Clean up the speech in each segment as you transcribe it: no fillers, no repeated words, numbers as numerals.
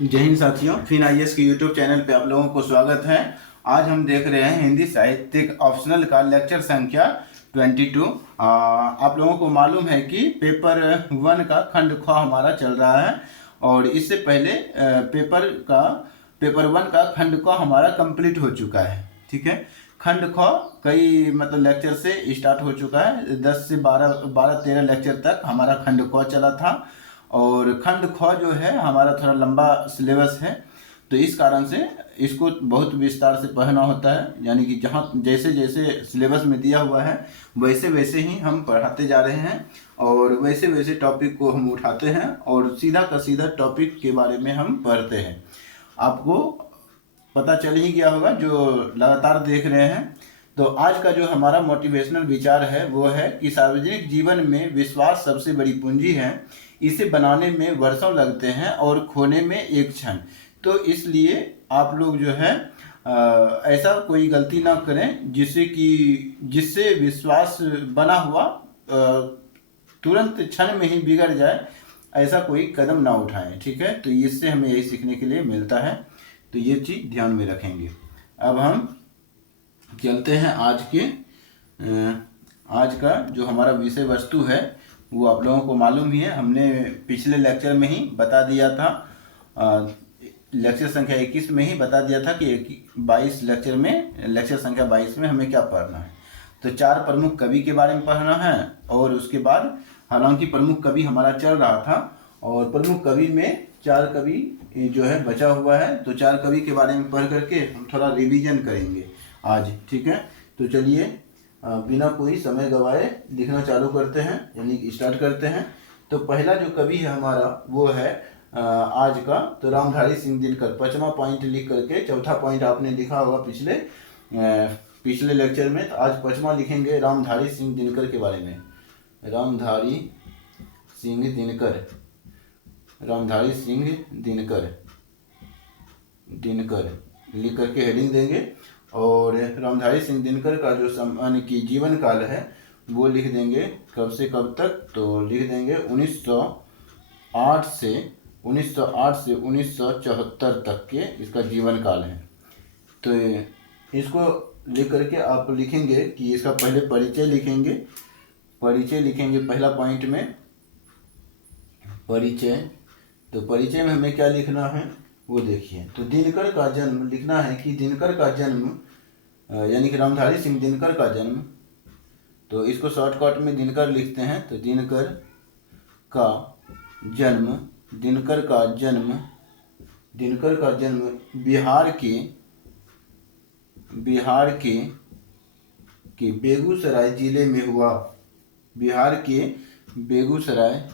जय हिंद साथियों, fin IAS के यूट्यूब चैनल पे आप लोगों को स्वागत है। आज हम देख रहे हैं हिंदी साहित्यिक ऑप्शनल का लेक्चर संख्या 22। आप लोगों को मालूम है कि पेपर 1 का खंड ख हमारा चल रहा है और इससे पहले पेपर 1 का खंड क हमारा कंप्लीट हो चुका है। ठीक है, खंड ख कई लेक्चर से स्टार्ट हो चुका है। 10 से 12-13 लेक्चर तक हमारा खंड क चला था और खंड ख जो है हमारा थोड़ा लंबा सिलेबस है, तो इस कारण से इसको बहुत विस्तार से पढ़ना होता है। यानी कि जहाँ जैसे जैसे सिलेबस में दिया हुआ है वैसे वैसे ही हम पढ़ाते जा रहे हैं और वैसे वैसे टॉपिक को हम उठाते हैं और सीधा का सीधा टॉपिक के बारे में हम पढ़ते हैं। आपको पता चल ही गया होगा जो लगातार देख रहे हैं। तो आज का जो हमारा मोटिवेशनल विचार है वो है कि सार्वजनिक जीवन में विश्वास सबसे बड़ी पूंजी है। इसे बनाने में वर्षों लगते हैं और खोने में एक क्षण। तो इसलिए आप लोग जो है ऐसा कोई गलती ना करें जिससे विश्वास बना हुआ तुरंत क्षण में ही बिगड़ जाए। ऐसा कोई कदम ना उठाएं। ठीक है, तो इससे हमें यही सीखने के लिए मिलता है, तो ये चीज़ ध्यान में रखेंगे। अब हम चलते हैं आज का जो हमारा विषय वस्तु है वो आप लोगों को मालूम ही है। हमने पिछले लेक्चर में ही बता दिया था, लेक्चर संख्या 21 में ही बता दिया था कि 22 लेक्चर संख्या 22 में हमें क्या पढ़ना है। तो 4 प्रमुख कवि के बारे में पढ़ना है और उसके बाद हालांकि प्रमुख कवि हमारा चल रहा था और प्रमुख कवि में 4 कवि जो है बचा हुआ है, तो 4 कवि के बारे में पढ़ करके हम थोड़ा रिवीजन करेंगे आज। ठीक है, तो चलिए बिना कोई समय गवाए लिखना चालू करते हैं, यानी स्टार्ट करते हैं। तो पहला जो कवि है हमारा वो है आज का तो रामधारी सिंह दिनकर। 5वां पॉइंट लिख करके 4था पॉइंट आपने लिखा होगा पिछले लेक्चर में, तो आज 5वां लिखेंगे रामधारी सिंह दिनकर के बारे में। रामधारी सिंह दिनकर, रामधारी सिंह दिनकर लिख करके हेडिंग देंगे और रामधारी सिंह दिनकर का जो यानी कि जीवन काल है वो लिख देंगे कब से कब तक, तो लिख देंगे 1908 से 1974 तक के इसका जीवन काल है। तो इसको लिख करके आप लिखेंगे कि इसका पहले परिचय लिखेंगे पहला पॉइंट में परिचय। तो परिचय में हमें क्या लिखना है वो देखिए। तो दिनकर का जन्म लिखना है कि दिनकर का जन्म यानी कि रामधारी सिंह दिनकर का जन्म, तो इसको शॉर्टकट में दिनकर लिखते हैं। तो दिनकर का जन्म बिहार के बेगूसराय जिले में हुआ। बिहार के बेगूसराय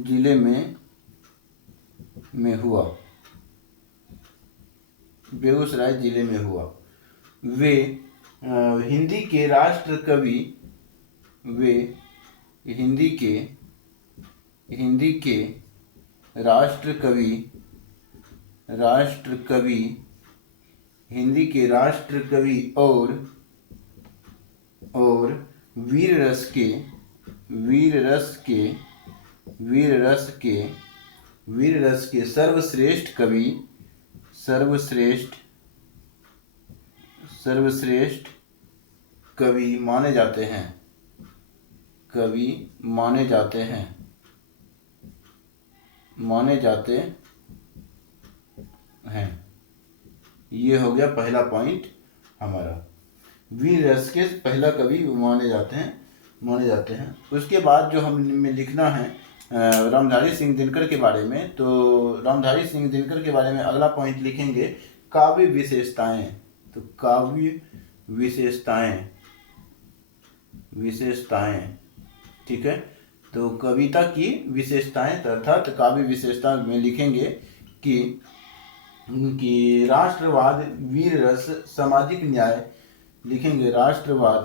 जिले में हुआ। बेगूसराय जिले में हुआ। वे हिंदी के राष्ट्र कवि और वीर रस के सर्वश्रेष्ठ कवि माने जाते हैं। ये हो गया पहला पॉइंट हमारा। वीर रस के पहला कवि माने जाते हैं। उसके बाद जो हमें लिखना है रामधारी सिंह दिनकर के बारे में, तो रामधारी सिंह दिनकर के बारे में अगला पॉइंट लिखेंगे काव्य विशेषताएं। तो काव्य विशेषताएं, ठीक है। तो कविता की विशेषताएं अर्थात काव्य विशेषता में लिखेंगे कि राष्ट्रवाद, वीर रस, सामाजिक न्याय। लिखेंगे राष्ट्रवाद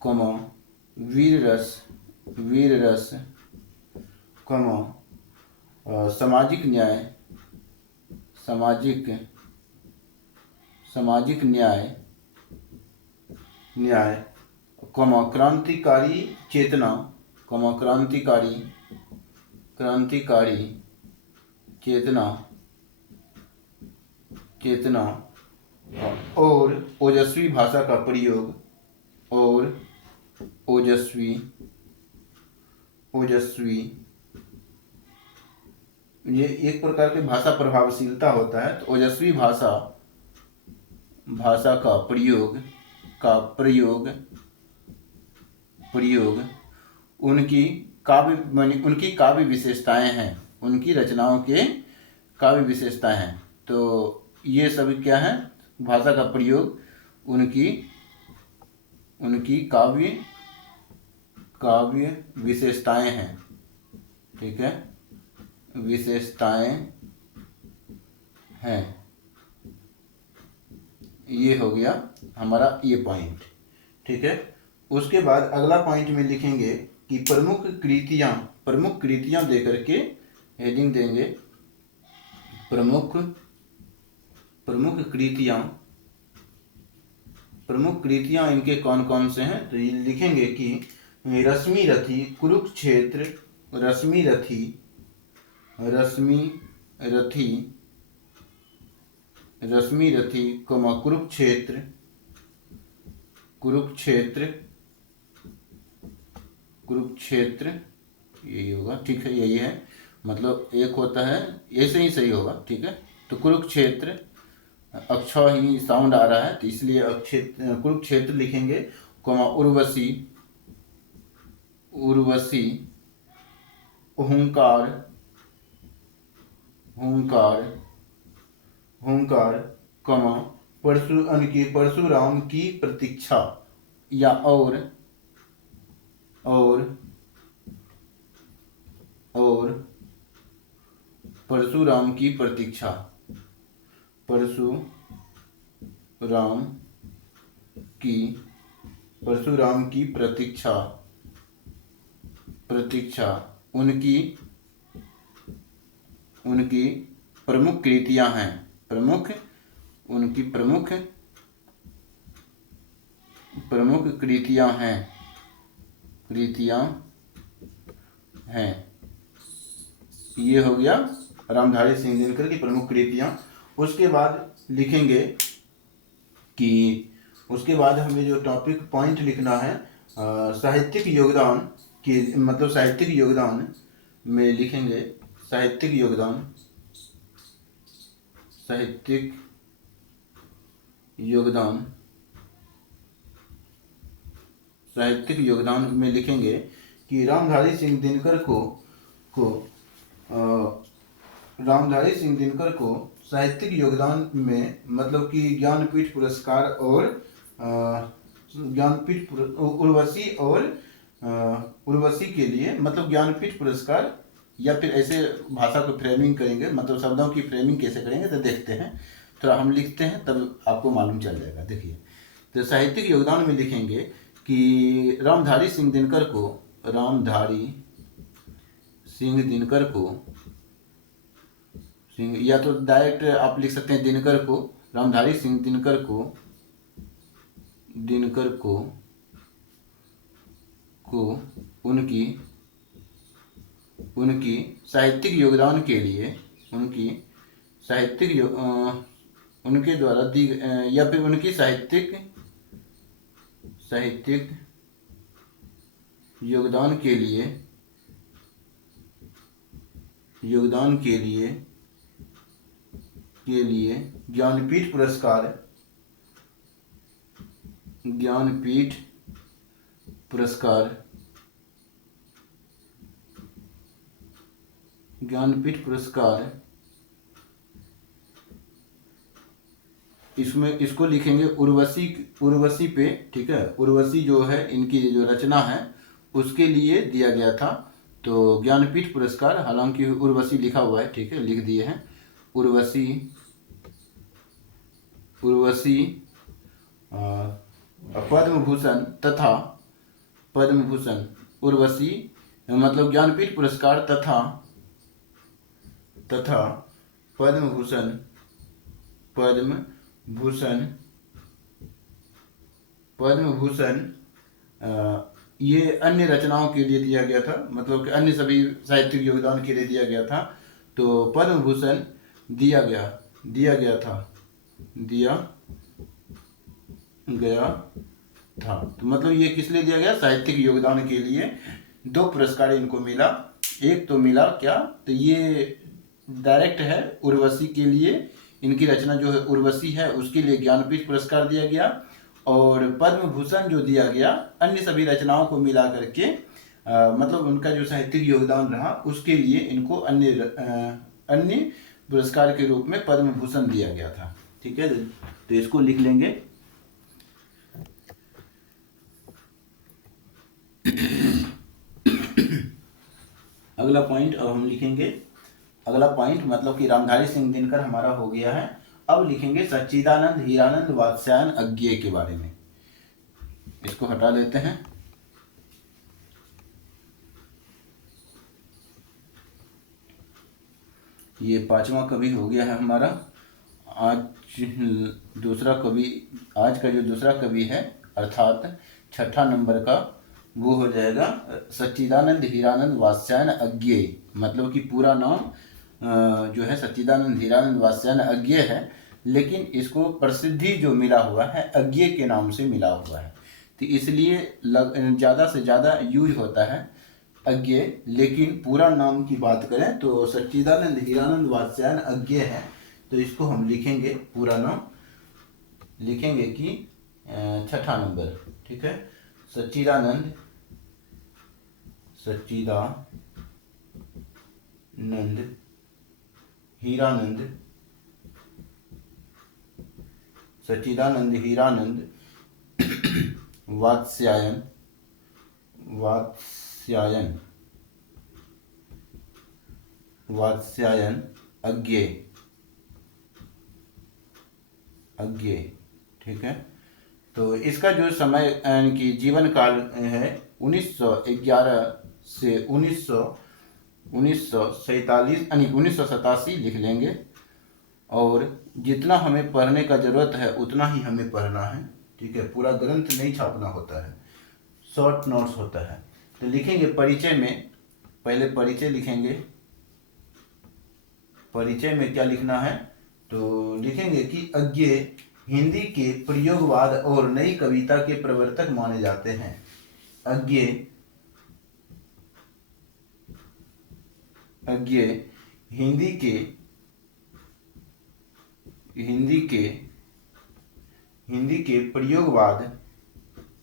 कमा वीर रस कमा सामाजिक न्याय न्याय, क्रांतिकारी चेतना, क्रांतिकारी चेतना चेतना और ओजस्वी भाषा का प्रयोग, और ओजस्वी ये एक प्रकार की भाषा प्रभावशीलता होता है। तो ओजस्वी भाषा का प्रयोग उनकी काव्य विशेषताएं हैं, उनकी रचनाओं के काव्य विशेषताएं हैं। तो ये सभी क्या है, भाषा का प्रयोग उनकी काव्य विशेषताएं हैं, ठीक है, विशेषताएं हैं। ये हो गया हमारा ये पॉइंट, ठीक है। उसके बाद अगला पॉइंट में लिखेंगे कि प्रमुख कृतियां देकर के हेडिंग देंगे, प्रमुख कृतियां इनके कौन कौन से हैं। तो ये लिखेंगे कि रश्मि रथी, कुरुक्षेत्र, रश्मि रथी, कुरुक्षेत्र यही होगा, ठीक है, यही है, मतलब एक होता है, ऐसे ही सही होगा, ठीक है। तो कुरुक्षेत्र अक्षर ही साउंड आ रहा है, तो इसलिए कुरुक्षेत्र लिखेंगे, उर्वशी, हुंकार, परशुराम की प्रतीक्षा, या और परशुराम की प्रतीक्षा, उनकी प्रमुख कृतियां हैं, उनकी प्रमुख कृतियां हैं। ये हो गया रामधारी सिंह दिनकर की प्रमुख कृतियां। उसके बाद लिखेंगे कि उसके बाद हमें जो टॉपिक पॉइंट लिखना है, साहित्यिक योगदान के, मतलब साहित्यिक योगदान में लिखेंगे, साहित्यिक योगदान में लिखेंगे कि रामधारी सिंह दिनकर को साहित्यिक योगदान में, मतलब कि ज्ञानपीठ पुरस्कार और उर्वशी के लिए, मतलब ज्ञानपीठ पुरस्कार, या फिर ऐसे भाषा को फ्रेमिंग करेंगे, मतलब शब्दों की फ्रेमिंग कैसे करेंगे तो देखते हैं, थोड़ा हम लिखते हैं तब आपको मालूम चल जाएगा। देखिए, तो साहित्यिक योगदान में लिखेंगे कि रामधारी सिंह दिनकर को या तो डायरेक्ट आप लिख सकते हैं दिनकर को, रामधारी सिंह दिनकर को उनकी साहित्यिक योगदान के लिए, उनके द्वारा दी, या फिर उनकी साहित्यिक योगदान के लिए ज्ञानपीठ पुरस्कार इसको लिखेंगे उर्वशी पे, ठीक है। उर्वशी जो है इनकी जो रचना है उसके लिए दिया गया था, तो ज्ञानपीठ पुरस्कार, हालांकि उर्वशी लिखा हुआ है, ठीक है, लिख दिए हैं उर्वशी पद्म भूषण उर्वशी, मतलब ज्ञानपीठ पुरस्कार तथा पद्म भूषण पद्म भूषण ये अन्य रचनाओं के लिए दिया गया था, मतलब कि अन्य सभी साहित्यिक योगदान के लिए दिया गया था। तो पद्म भूषण दिया गया था। तो मतलब ये किस लिए दिया गया? साहित्यिक योगदान के लिए 2 पुरस्कार इनको मिला। एक तो मिला क्या, तो ये डायरेक्ट है उर्वशी के लिए, इनकी रचना जो है उर्वशी है उसके लिए ज्ञानपीठ पुरस्कार दिया गया। और पद्म भूषण जो दिया गया अन्य सभी रचनाओं को मिला करके मतलब उनका जो साहित्यिक योगदान रहा उसके लिए इनको अन्य पुरस्कार के रूप में पद्म भूषण दिया गया था। ठीक है, तो इसको लिख लेंगे। अगला पॉइंट अब हम लिखेंगे। अगला पॉइंट मतलब कि रामधारी सिंह दिनकर हमारा हो गया है। अब लिखेंगे सच्चिदानंद हीरानंद वात्स्यायन अज्ञेय के बारे में। इसको हटा लेते हैं। ये 5वां कवि हो गया है हमारा। आज का जो दूसरा कवि है अर्थात 6ठा नंबर का, वो हो जाएगा सच्चिदानंद हीरानंद वात्स्यायन अज्ञेय। मतलब कि पूरा नाम जो है सच्चिदानंद हीरानंद वात्स्यायन अज्ञेय है, लेकिन इसको प्रसिद्धि जो मिला हुआ है अज्ञेय के नाम से मिला हुआ है, तो इसलिए ज़्यादा से ज़्यादा यूज होता है अज्ञेय। लेकिन पूरा नाम की बात करें तो सच्चिदानंद हीरानंद वात्स्यायन अज्ञेय है। तो इसको हम लिखेंगे, पूरा नाम लिखेंगे कि 6ठा नंबर। ठीक है, सच्चिदानंद हीरानंद वात्स्यायन अज्ञेय। ठीक है, तो इसका जो समय यानी कि जीवन काल है 1911 से 1987 लिख लेंगे। और जितना हमें पढ़ने का ज़रूरत है उतना ही हमें पढ़ना है। ठीक है, पूरा ग्रंथ नहीं छापना होता है, शॉर्ट नोट्स होता है। तो लिखेंगे परिचय में, पहले परिचय लिखेंगे। परिचय में क्या लिखना है, तो लिखेंगे कि अज्ञेय हिंदी के प्रयोगवाद और नई कविता के प्रवर्तक माने जाते हैं। अज्ञेय हिंदी के प्रयोगवाद और नई कविता के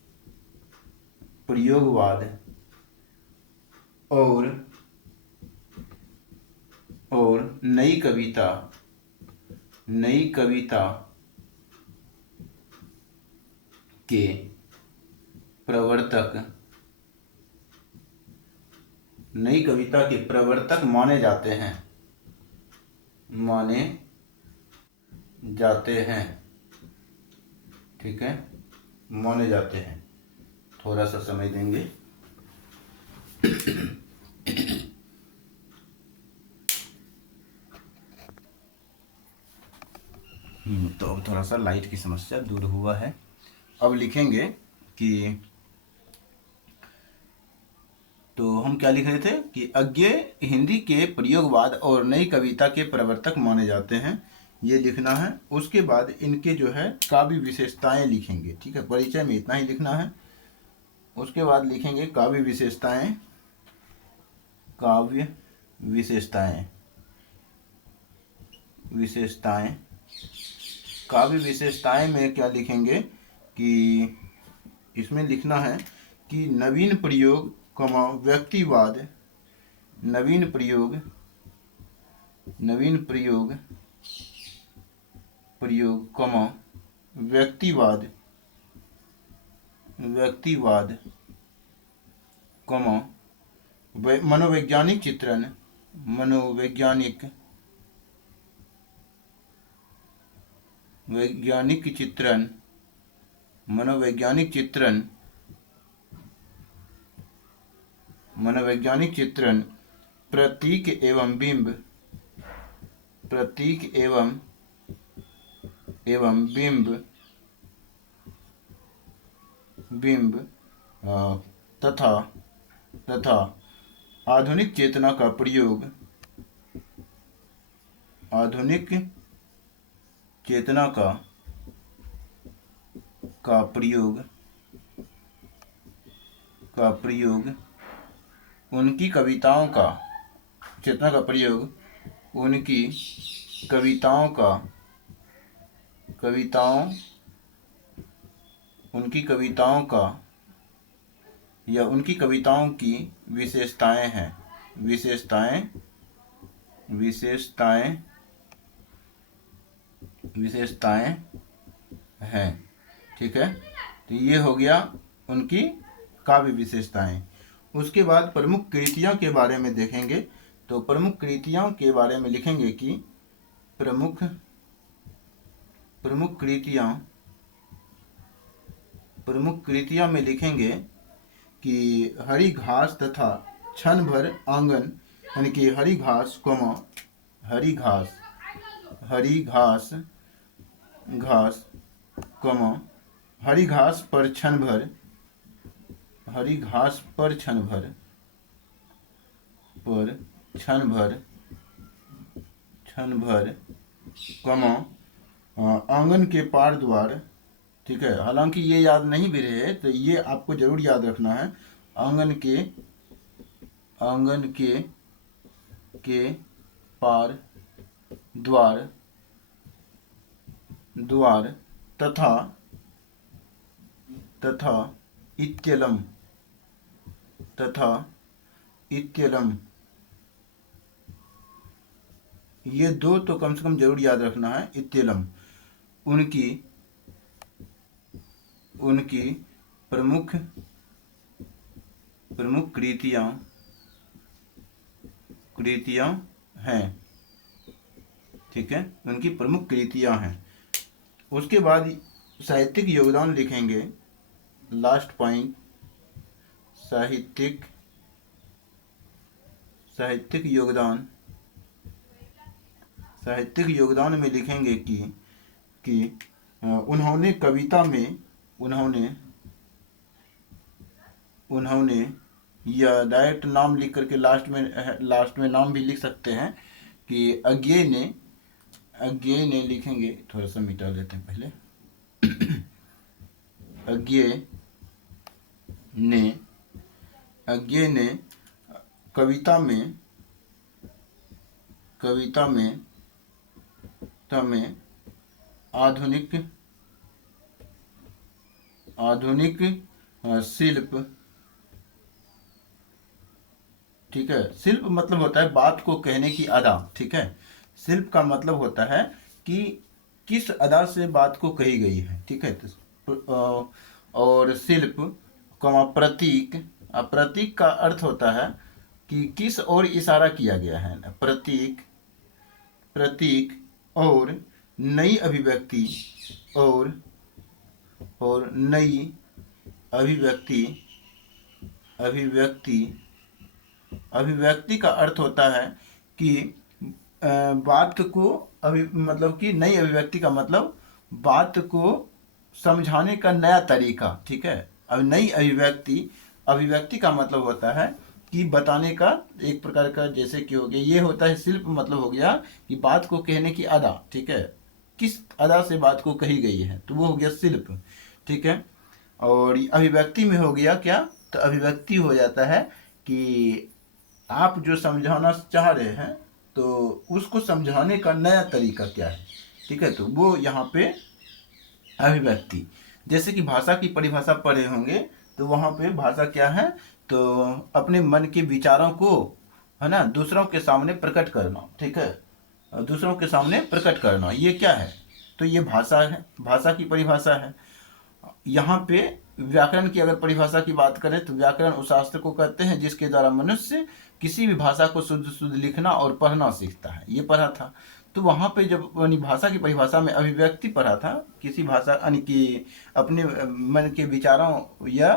प्रवर्तक माने जाते हैं। ठीक है, माने जाते हैं। थोड़ा सा समय देंगे। तो अब थोड़ा सा लाइट की समस्या दूर हुआ है। अब लिखेंगे कि, तो हम क्या लिख रहे थे कि अज्ञेय हिंदी के प्रयोगवाद और नई कविता के प्रवर्तक माने जाते हैं, ये लिखना है। उसके बाद इनके जो है काव्य विशेषताएं लिखेंगे। ठीक है, परिचय में इतना ही लिखना है। उसके बाद लिखेंगे काव्य विशेषताएं। काव्य विशेषताएं में क्या लिखेंगे कि इसमें लिखना है कि नवीन प्रयोग, व्यक्तिवाद, नवीन प्रयोग व्यक्तिवाद, मनोवैज्ञानिक चित्रण, मनोवैज्ञानिक चित्रण, प्रतीक एवं बिंब बिंब तथा तथा आधुनिक चेतना का प्रयोग, आधुनिक चेतना का प्रयोग उनकी कविताओं का, चेतना का प्रयोग उनकी कविताओं का या उनकी कविताओं की विशेषताएं हैं, विशेषताएं हैं। ठीक है, तो ये हो गया उनकी काव्य विशेषताएं। उसके बाद प्रमुख कृतियां के बारे में देखेंगे। तो प्रमुख कृतियां के बारे में लिखेंगे कि प्रमुख कृतियां में लिखेंगे कि हरी घास तथा क्षण भर आंगन, यानी कि हरी घास हरी घास पर क्षण भर आंगन के पार द्वार। ठीक है, हालांकि ये याद नहीं भी रहे तो ये आपको जरूर याद रखना है। आंगन के पार द्वार तथा इत्यलम ये दो तो कम से कम जरूर याद रखना है। इत्यलम उनकी प्रमुख कृतियां हैं। ठीक है, उनकी प्रमुख कृतियां हैं। उसके बाद साहित्यिक योगदान लिखेंगे। लास्ट पॉइंट, साहित्यिक योगदान में लिखेंगे कि उन्होंने कविता में या डायरेक्ट नाम लिख करके लास्ट में नाम भी लिख सकते हैं कि अज्ञेय ने लिखेंगे। थोड़ा सा मिटा लेते हैं पहले। अज्ञेय ने कविता में आधुनिक शिल्प। ठीक है, शिल्प मतलब होता है बात को कहने की अदा। ठीक है, शिल्प का मतलब होता है कि किस अदा से बात को कही गई है। ठीक है, और शिल्प प्रतीक। प्रतीक का अर्थ होता है कि किस ओर इशारा किया गया है। प्रतीक और नई अभिव्यक्ति और नई अभिव्यक्ति का अर्थ होता है कि बात को मतलब कि नई अभिव्यक्ति का मतलब बात को समझाने का नया तरीका। ठीक है, अब नई अभिव्यक्ति का मतलब होता है कि बताने का एक प्रकार का, जैसे कि हो गया ये होता है शिल्प, मतलब हो गया कि बात को कहने की अदा। ठीक है, किस अदा से बात को कही गई है, तो वो हो गया शिल्प। ठीक है, और अभिव्यक्ति में हो गया क्या, तो अभिव्यक्ति हो जाता है कि आप जो समझाना चाह रहे हैं तो उसको समझाने का नया तरीका क्या है। ठीक है, तो वो यहाँ पे अभिव्यक्ति, जैसे कि भाषा की परिभाषा पढ़े होंगे तो वहाँ पे भाषा क्या है, तो अपने मन के विचारों को, है ना, दूसरों के सामने प्रकट करना। ठीक है, दूसरों के सामने प्रकट करना, ये क्या है, तो ये भाषा है, भाषा की परिभाषा है। यहाँ पे व्याकरण की अगर परिभाषा की बात करें तो व्याकरण उस शास्त्र को कहते हैं जिसके द्वारा मनुष्य किसी भी भाषा को शुद्ध लिखना और पढ़ना सीखता है। ये पढ़ा था, तो वहाँ पे जब भाषा की परिभाषा में अभिव्यक्ति पढ़ा था, किसी भाषा यानी कि अपने मन के विचारों या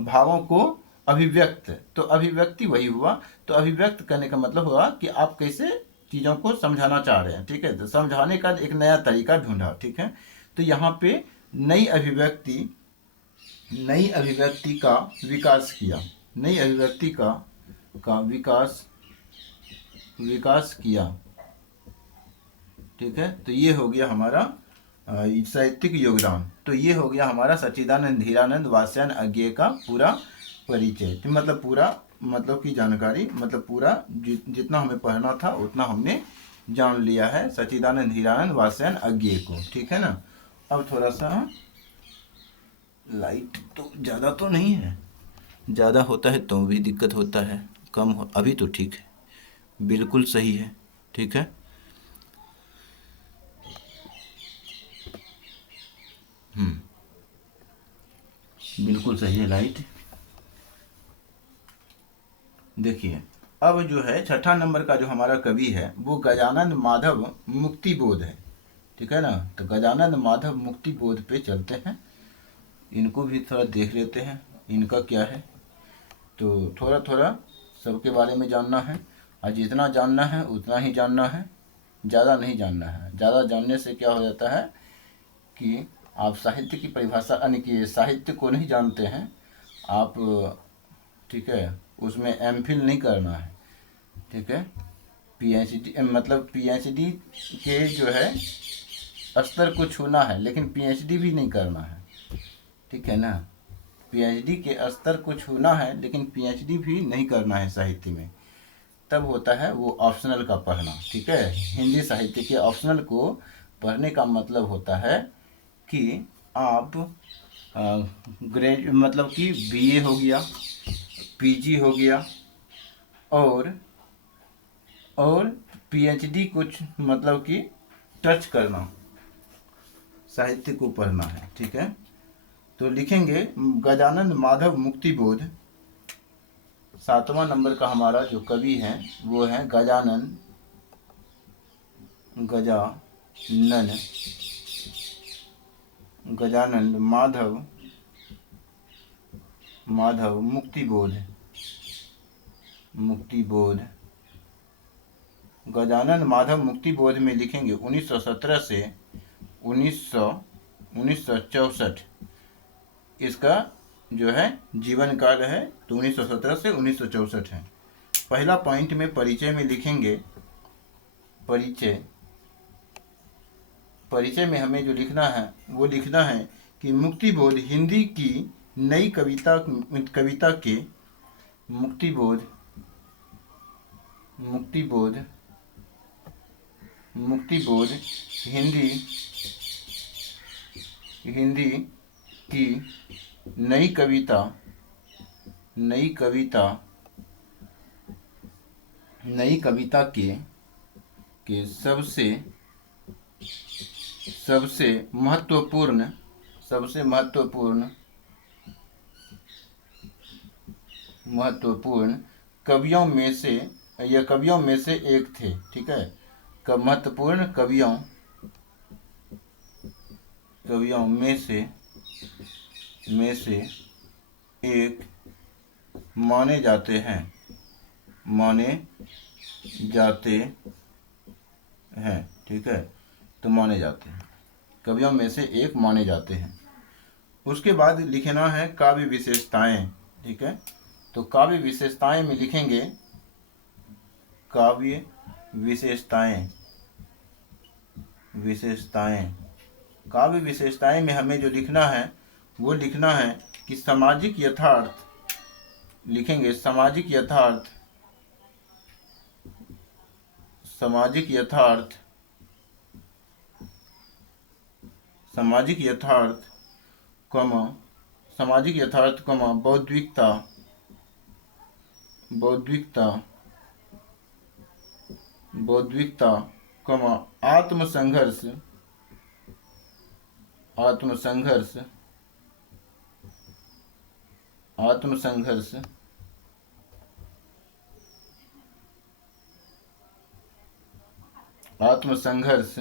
भावों को अभिव्यक्त, तो अभिव्यक्ति वही हुआ। तो अभिव्यक्त करने का मतलब हुआ कि आप कैसे चीज़ों को समझाना चाह रहे हैं। ठीक है, तो समझाने का एक नया तरीका ढूंढा। ठीक है, तो यहाँ पे नई अभिव्यक्ति नई अभिव्यक्ति का विकास किया, नई अभिव्यक्ति का विकास किया। ठीक है, तो ये हो गया हमारा साहित्यिक योगदान। तो ये हो गया हमारा सच्चिदानंद धीरानंद वात्स्यायन अज्ञेय का पूरा परिचय। तो मतलब पूरा मतलब की जानकारी, मतलब पूरा जितना हमें पढ़ना था उतना हमने जान लिया है सच्चिदानंद धीरानंद वात्स्यायन अज्ञेय को। ठीक है ना। अब थोड़ा सा लाइट तो ज़्यादा तो नहीं है, ज़्यादा होता है तो भी दिक्कत होता है, कम हो अभी तो ठीक है, बिल्कुल सही है। ठीक है। बिल्कुल सही है लाइट। देखिए अब जो है छठा नंबर का जो हमारा कवि है वो गजानन माधव मुक्तिबोध है। ठीक है ना। तो गजानन माधव मुक्तिबोध पे चलते हैं, इनको भी थोड़ा देख लेते हैं इनका क्या है। तो थोड़ा थोड़ा सबके बारे में जानना है, और जितना जानना है उतना ही जानना है, ज़्यादा नहीं जानना है। ज़्यादा जानने से क्या हो जाता है कि आप साहित्य की परिभाषा यानी कि साहित्य को नहीं जानते हैं आप। ठीक है, उसमें एमफिल नहीं करना है। ठीक है, पीएचडी मतलब पीएचडी के जो है स्तर को छूना है, लेकिन पीएचडी भी नहीं करना है। ठीक है ना। पीएचडी के स्तर को छूना है लेकिन पीएचडी भी नहीं करना है साहित्य में। तब होता है वो ऑप्शनल का पढ़ना। ठीक है, हिंदी साहित्य के ऑप्शनल को पढ़ने का मतलब होता है कि आप ग्रेड मतलब कि बीए हो गया, पीजी हो गया, और पीएचडी कुछ मतलब कि टच करना, साहित्य को पढ़ना है। ठीक है, तो लिखेंगे गजानन माधव मुक्तिबोध। सातवां नंबर का हमारा जो कवि है वो है गजानन गजानन माधव मुक्तिबोध। गजानन माधव मुक्तिबोध में लिखेंगे 1917 से 1964 इसका जो है जीवन काल है। तो 1917 से 1964 है। पहला पॉइंट में परिचय में लिखेंगे, परिचय में हमें जो लिखना है वो लिखना है कि मुक्तिबोध हिंदी की नई कविता के मुक्तिबोध हिंदी की नई कविता के सबसे महत्वपूर्ण कवियों में से एक थे। ठीक है, महत्वपूर्ण कवियों में से एक माने जाते हैं। ठीक है, तो माने जाते हैं, कवियों में से एक माने जाते हैं। उसके बाद लिखना है काव्य विशेषताएं। ठीक है, तो काव्य विशेषताएं में लिखेंगे काव्य विशेषताएं में हमें जो लिखना है वो लिखना है कि सामाजिक यथार्थ। लिखेंगे सामाजिक यथार्थ बौद्धिकता आत्मसंघर्ष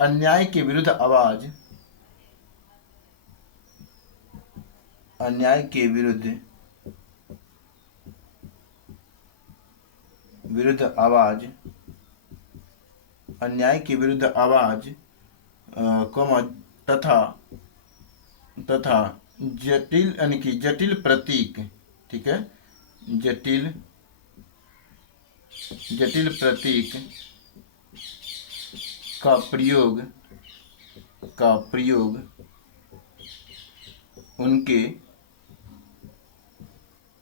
अन्याय के विरुद्ध आवाज अन्याय के विरुद्ध आवाज तथा तथा जटिल यानी कि जटिल प्रतीक, ठीक है, जटिल जटिल प्रतीक का प्रयोग उनके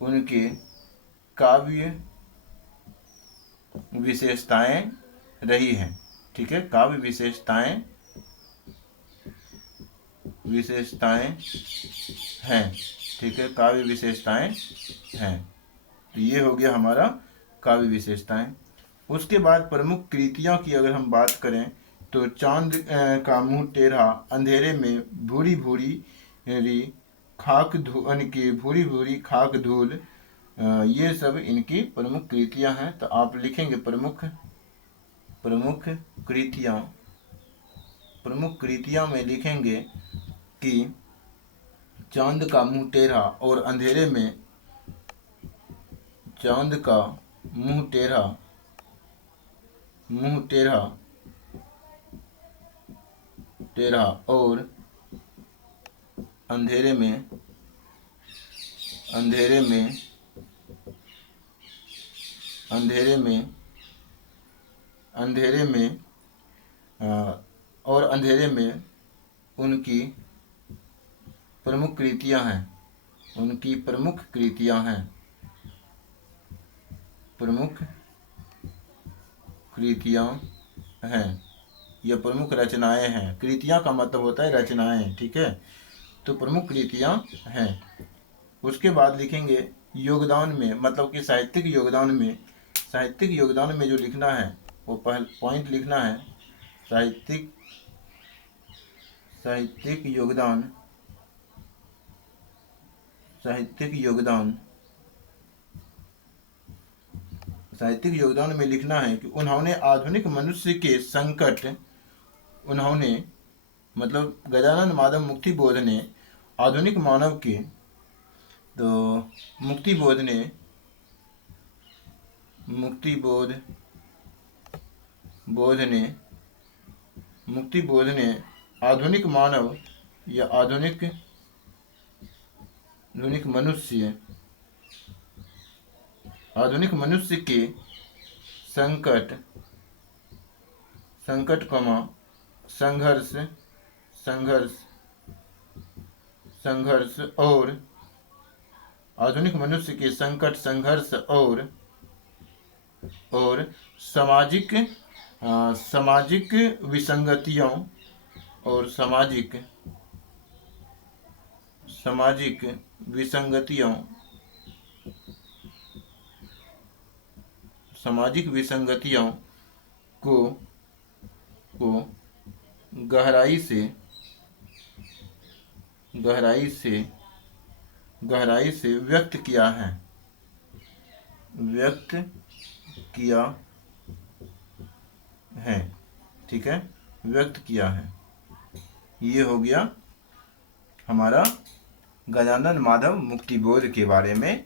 उनके काव्य विशेषताएं रही हैं, ठीक है, काव्य विशेषताएं हैं, ठीक है, काव्य विशेषताएं हैं। तो ये हो गया हमारा काव्य विशेषताएं। उसके बाद प्रमुख कृतियों की अगर हम बात करें तो चांद का मुंह टेढ़ा, अंधेरे में भूरी भूरी खाक धूल की भूरी भूरी खाक धूल, ये सब इनकी प्रमुख कृतियां हैं। तो आप लिखेंगे प्रमुख कृतियां में लिखेंगे कि चांद का मुंह टेढ़ा और अंधेरे में, चांद का मुंह टेढ़ा और अंधेरे में उनकी प्रमुख कृतियां हैं या प्रमुख रचनाएं हैं। कृतियां का मतलब होता है रचनाएं, ठीक है, तो प्रमुख कृतियां हैं। उसके बाद लिखेंगे योगदान में, मतलब कि साहित्यिक योगदान में जो लिखना है वो पहला पॉइंट लिखना है, साहित्यिक योगदान में लिखना है कि उन्होंने आधुनिक मनुष्य के संकट, मतलब गजानन माधव मुक्तिबोध ने आधुनिक मानव के, तो मुक्तिबोध ने आधुनिक मानव या आधुनिक मनुष्य के संकट और आधुनिक मनुष्य के संकट, संघर्ष और सामाजिक विसंगतियों और सामाजिक विसंगतियों को गहराई से व्यक्त किया है, ठीक है, व्यक्त किया है। ये हो गया हमारा गजानन माधव मुक्तिबोध के बारे में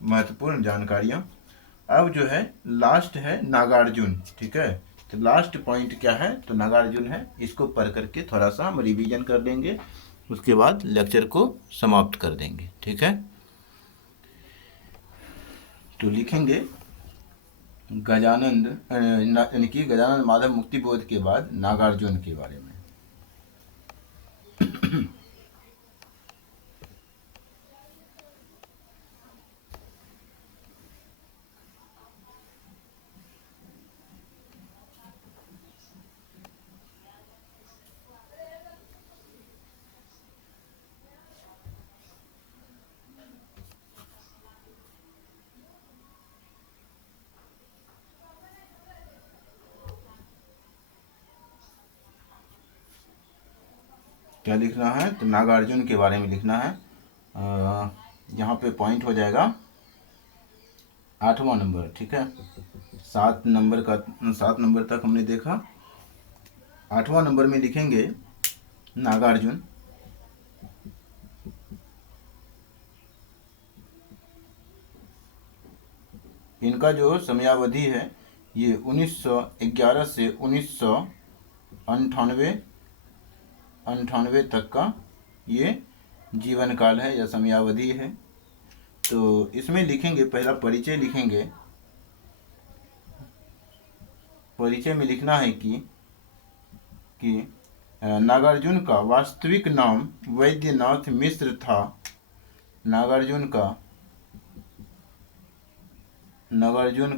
महत्वपूर्ण जानकारियाँ। अब जो है लास्ट है नागार्जुन, ठीक है, तो लास्ट पॉइंट क्या है, तो नागार्जुन है। इसको पढ़ करके थोड़ा सा हम रिवीजन कर लेंगे, उसके बाद लेक्चर को समाप्त कर देंगे, ठीक है। तो लिखेंगे गजानंद यानी कि गजानन माधव मुक्तिबोध के बाद नागार्जुन के बारे में। क्या लिखना है, तो नागार्जुन के बारे में लिखना है। यहाँ पे पॉइंट हो जाएगा 8वां नंबर, ठीक है, 7 नंबर तक हमने देखा। 8वां नंबर में लिखेंगे नागार्जुन। इनका जो समयावधि है ये 1911 से 1998 तक का ये जीवन काल है या समयावधि है। तो इसमें लिखेंगे, पहला परिचय लिखेंगे। परिचय में लिखना है कि नागार्जुन का वास्तविक नाम वैद्यनाथ मिश्र था। नागार्जुन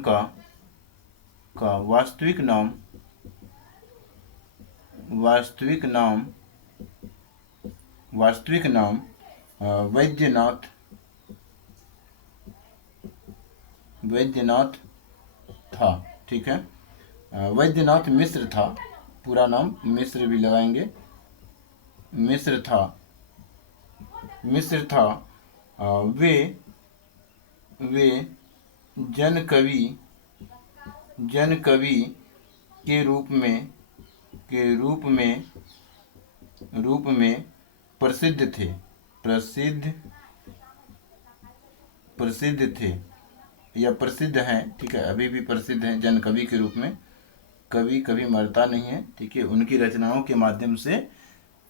का वास्तविक नाम वैद्यनाथ था। ठीक है, वैद्यनाथ मिश्र था, पूरा नाम मिश्र भी लगाएंगे। मिश्र था। वे जन कवि के रूप में प्रसिद्ध थे या प्रसिद्ध हैं। ठीक है, अभी भी प्रसिद्ध हैं जन कवि के रूप में। कवि कभी मरता नहीं है। ठीक है, उनकी रचनाओं के माध्यम से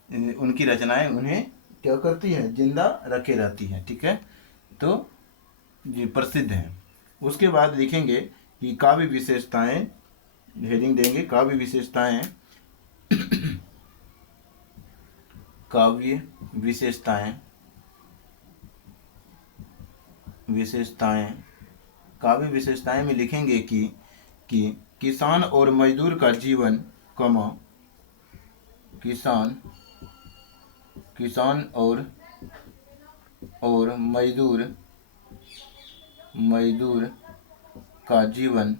उनकी रचनाएं उन्हें क्या करती हैं, जिंदा रखे रहती हैं। ठीक है, तो ये प्रसिद्ध हैं। उसके बाद लिखेंगे कि काव्य विशेषताएं, हेडिंग देंगे काव्य विशेषताएं। काव्य विशेषताएं में लिखेंगे कि किसान और मजदूर का जीवन, किसान और मजदूर का जीवन,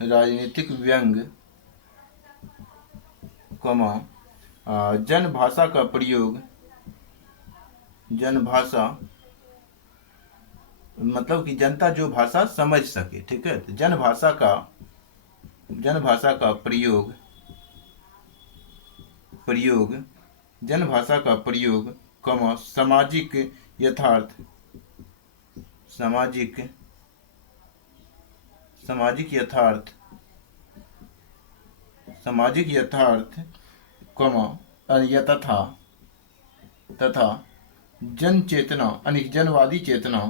राजनीतिक व्यंग, जनभाषा का प्रयोग, मतलब कि जनता जो भाषा समझ सके। ठीक है, तो जनभाषा का प्रयोग, सामाजिक यथार्थ, तथा जन चेतना, जनवादी चेतना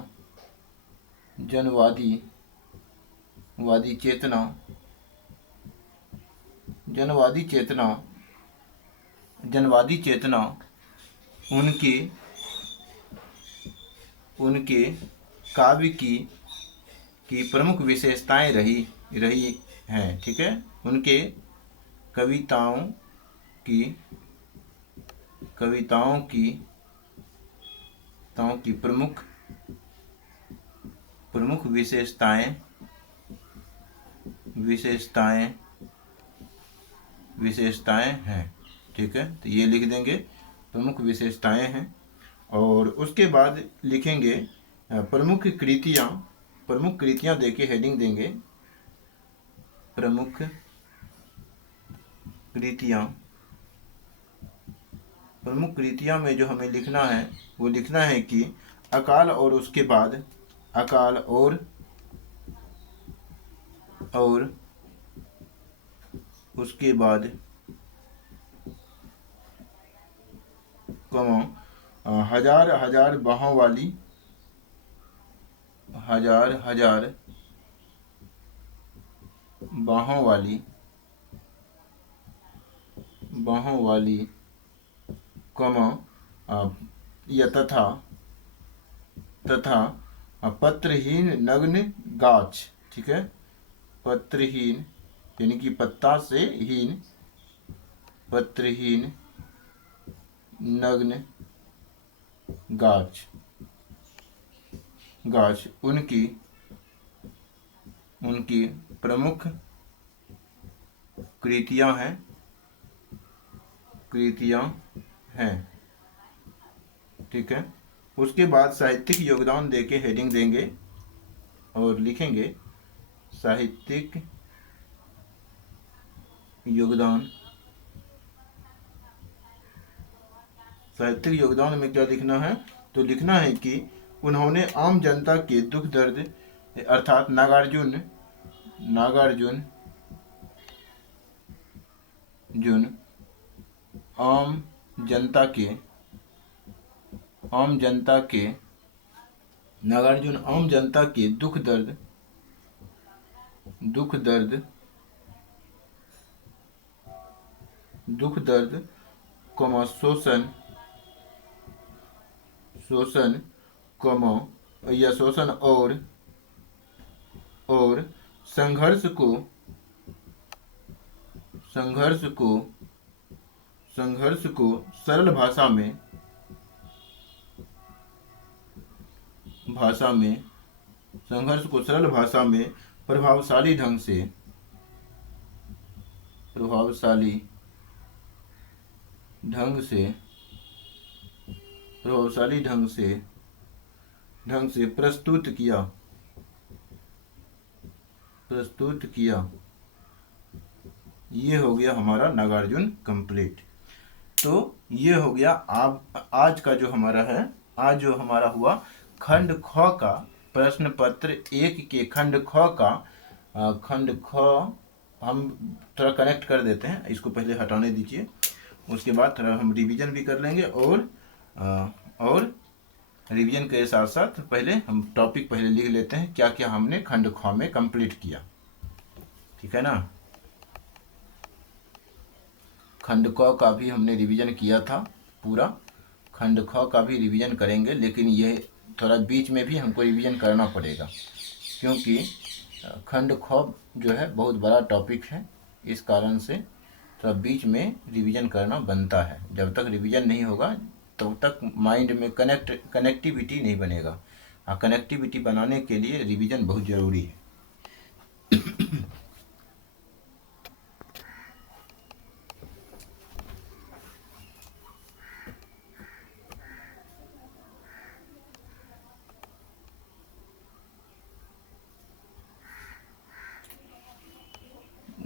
उनके काव्य की प्रमुख विशेषताएं रही हैं। ठीक है, उनके कविताओं की प्रमुख विशेषताएं हैं। ठीक है, तो ये लिख देंगे, प्रमुख विशेषताएं हैं। और उसके बाद लिखेंगे प्रमुख कृतियां देके हेडिंग देंगे। प्रमुख कृतियां में जो हमें लिखना है वो लिखना है कि अकाल और उसके बाद, उसके बाद हजार बाहों वाली या तथा पत्रहीन नग्न गाछ। ठीक है, पत्रहीन यानी कि पत्ता से हीन, पत्रहीन नग्न गाछ उनकी प्रमुख कृतियां हैं। ठीक है, उसके बाद साहित्यिक योगदान देके हेडिंग देंगे और लिखेंगे साहित्यिक योगदान में क्या लिखना है, तो लिखना है कि उन्होंने आम जनता के दुख दर्द अर्थात नागार्जुन नागार्जुन जुन आम जनता के नागार्जुन आम जनता के दुख दर्द कमा शोषण कमा या शोषण और संघर्ष को सरल भाषा में प्रभावशाली ढंग से प्रस्तुत किया। ये हो गया हमारा नागार्जुन कंप्लीट। तो ये हो गया आज का जो हमारा है, आज जो हमारा हुआ खंड ख का प्रश्न पत्र 1 के खंड ख हम थोड़ा कनेक्ट कर देते हैं, इसको पहले हटाने दीजिए, उसके बाद थोड़ा हम रिवीजन भी कर लेंगे और रिवीजन के साथ साथ पहले हम टॉपिक पहले लिख लेते हैं क्या क्या हमने खंड ख में कंप्लीट किया। ठीक है ना। खंड क का भी हमने रिवीजन किया था पूरा, खंड ख का भी रिवीजन करेंगे, लेकिन ये थोड़ा बीच में भी हमको रिवीजन करना पड़ेगा क्योंकि खंड ख जो है बहुत बड़ा टॉपिक है, इस कारण से थोड़ा बीच में रिवीजन करना बनता है। जब तक रिवीजन नहीं होगा तब तक माइंड में कनेक्टिविटी नहीं बनेगा। कनेक्टिविटी बनाने के लिए रिवीजन बहुत ज़रूरी है।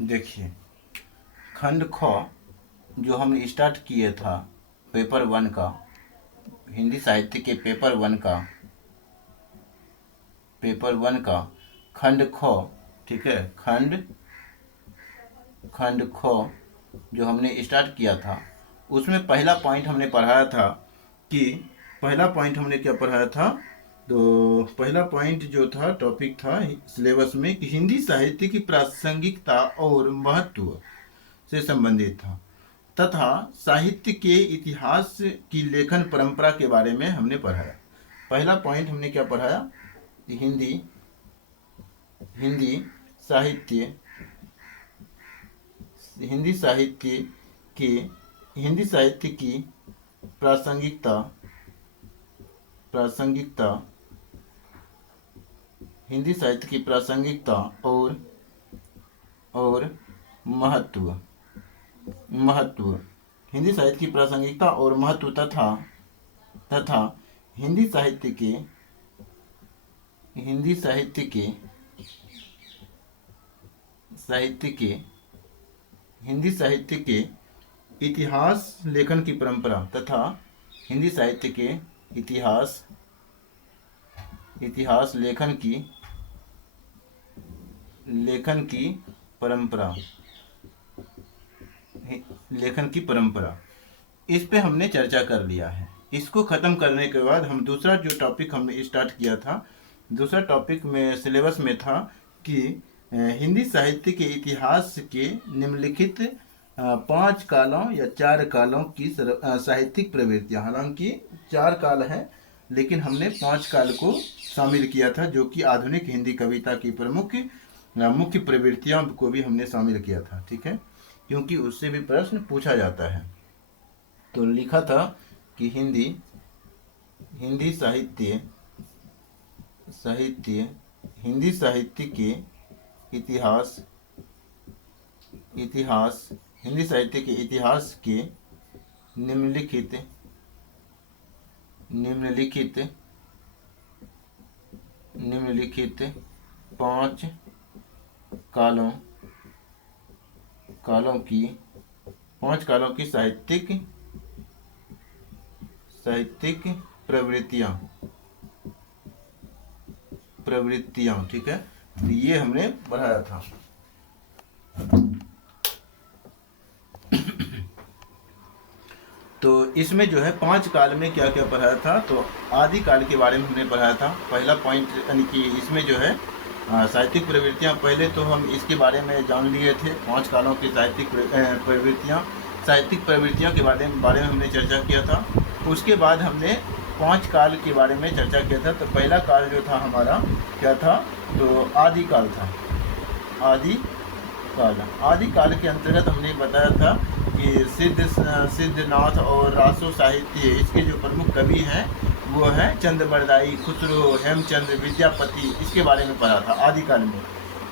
देखिए खंड ख जो हमने स्टार्ट किए था पेपर 1 का, हिंदी साहित्य के पेपर 1 का खंड ख, ठीक है, खंड ख जो हमने स्टार्ट किया था उसमें पहला पॉइंट हमने पढ़ाया था कि क्या पढ़ाया था, तो पहला पॉइंट जो था टॉपिक था सिलेबस में कि हिंदी साहित्य की प्रासंगिकता और महत्व से संबंधित था तथा साहित्य के इतिहास की लेखन परंपरा के बारे में हमने पढ़ाया। पहला पॉइंट हमने क्या पढ़ाया, हिंदी साहित्य की प्रासंगिकता हिंदी साहित्य की प्रासंगिकता और महत्व हिंदी साहित्य की प्रासंगिकता और महत्व तथा हिंदी साहित्य के इतिहास लेखन की परंपरा तथा हिंदी साहित्य के इतिहास लेखन की परंपरा, इस पे हमने चर्चा कर लिया है। इसको ख़त्म करने के बाद हम दूसरा जो टॉपिक हमने स्टार्ट किया था, दूसरा टॉपिक में सिलेबस में था कि हिंदी साहित्य के इतिहास के निम्नलिखित 5 कालों या 4 कालों की साहित्यिक प्रवृत्तियाँ, हालांकि 4 काल हैं लेकिन हमने 5 काल को शामिल किया था जो कि आधुनिक हिंदी कविता की प्रमुख मुख्य प्रवृत्तियों को भी हमने शामिल किया था। ठीक है, क्योंकि उससे भी प्रश्न पूछा जाता है। तो लिखा था कि हिंदी साहित्य के इतिहास हिंदी साहित्य के इतिहास के निम्नलिखित 5 कालों की साहित्यिक प्रवृत्तियाँ प्रवृत्तियाँ, ठीक है, तो ये हमने पढ़ाया था। तो इसमें जो है 5 काल में क्या क्या पढ़ाया था, तो आदि काल के बारे में हमने पढ़ाया था। पहला पॉइंट यानी कि इसमें जो है साहित्यिक प्रवृत्तियाँ, पहले तो हम इसके बारे में जान लिए थे 5 कालों की साहित्यिक प्रवृत्तियाँ। साहित्यिक प्रवृत्तियों के बारे में हमने चर्चा किया था। उसके बाद हमने 5 काल के बारे में चर्चा किया था। तो पहला काल जो था हमारा क्या था, तो आदि काल था। आदि काल के अंतर्गत हमने बताया था कि सिद्धनाथ और रासो साहित्य, इसके जो प्रमुख कवि हैं वो हैं चंद्रबरदाई, खुसरो, हेमचंद्र, विद्यापति, इसके बारे में पढ़ा था आदि काल में।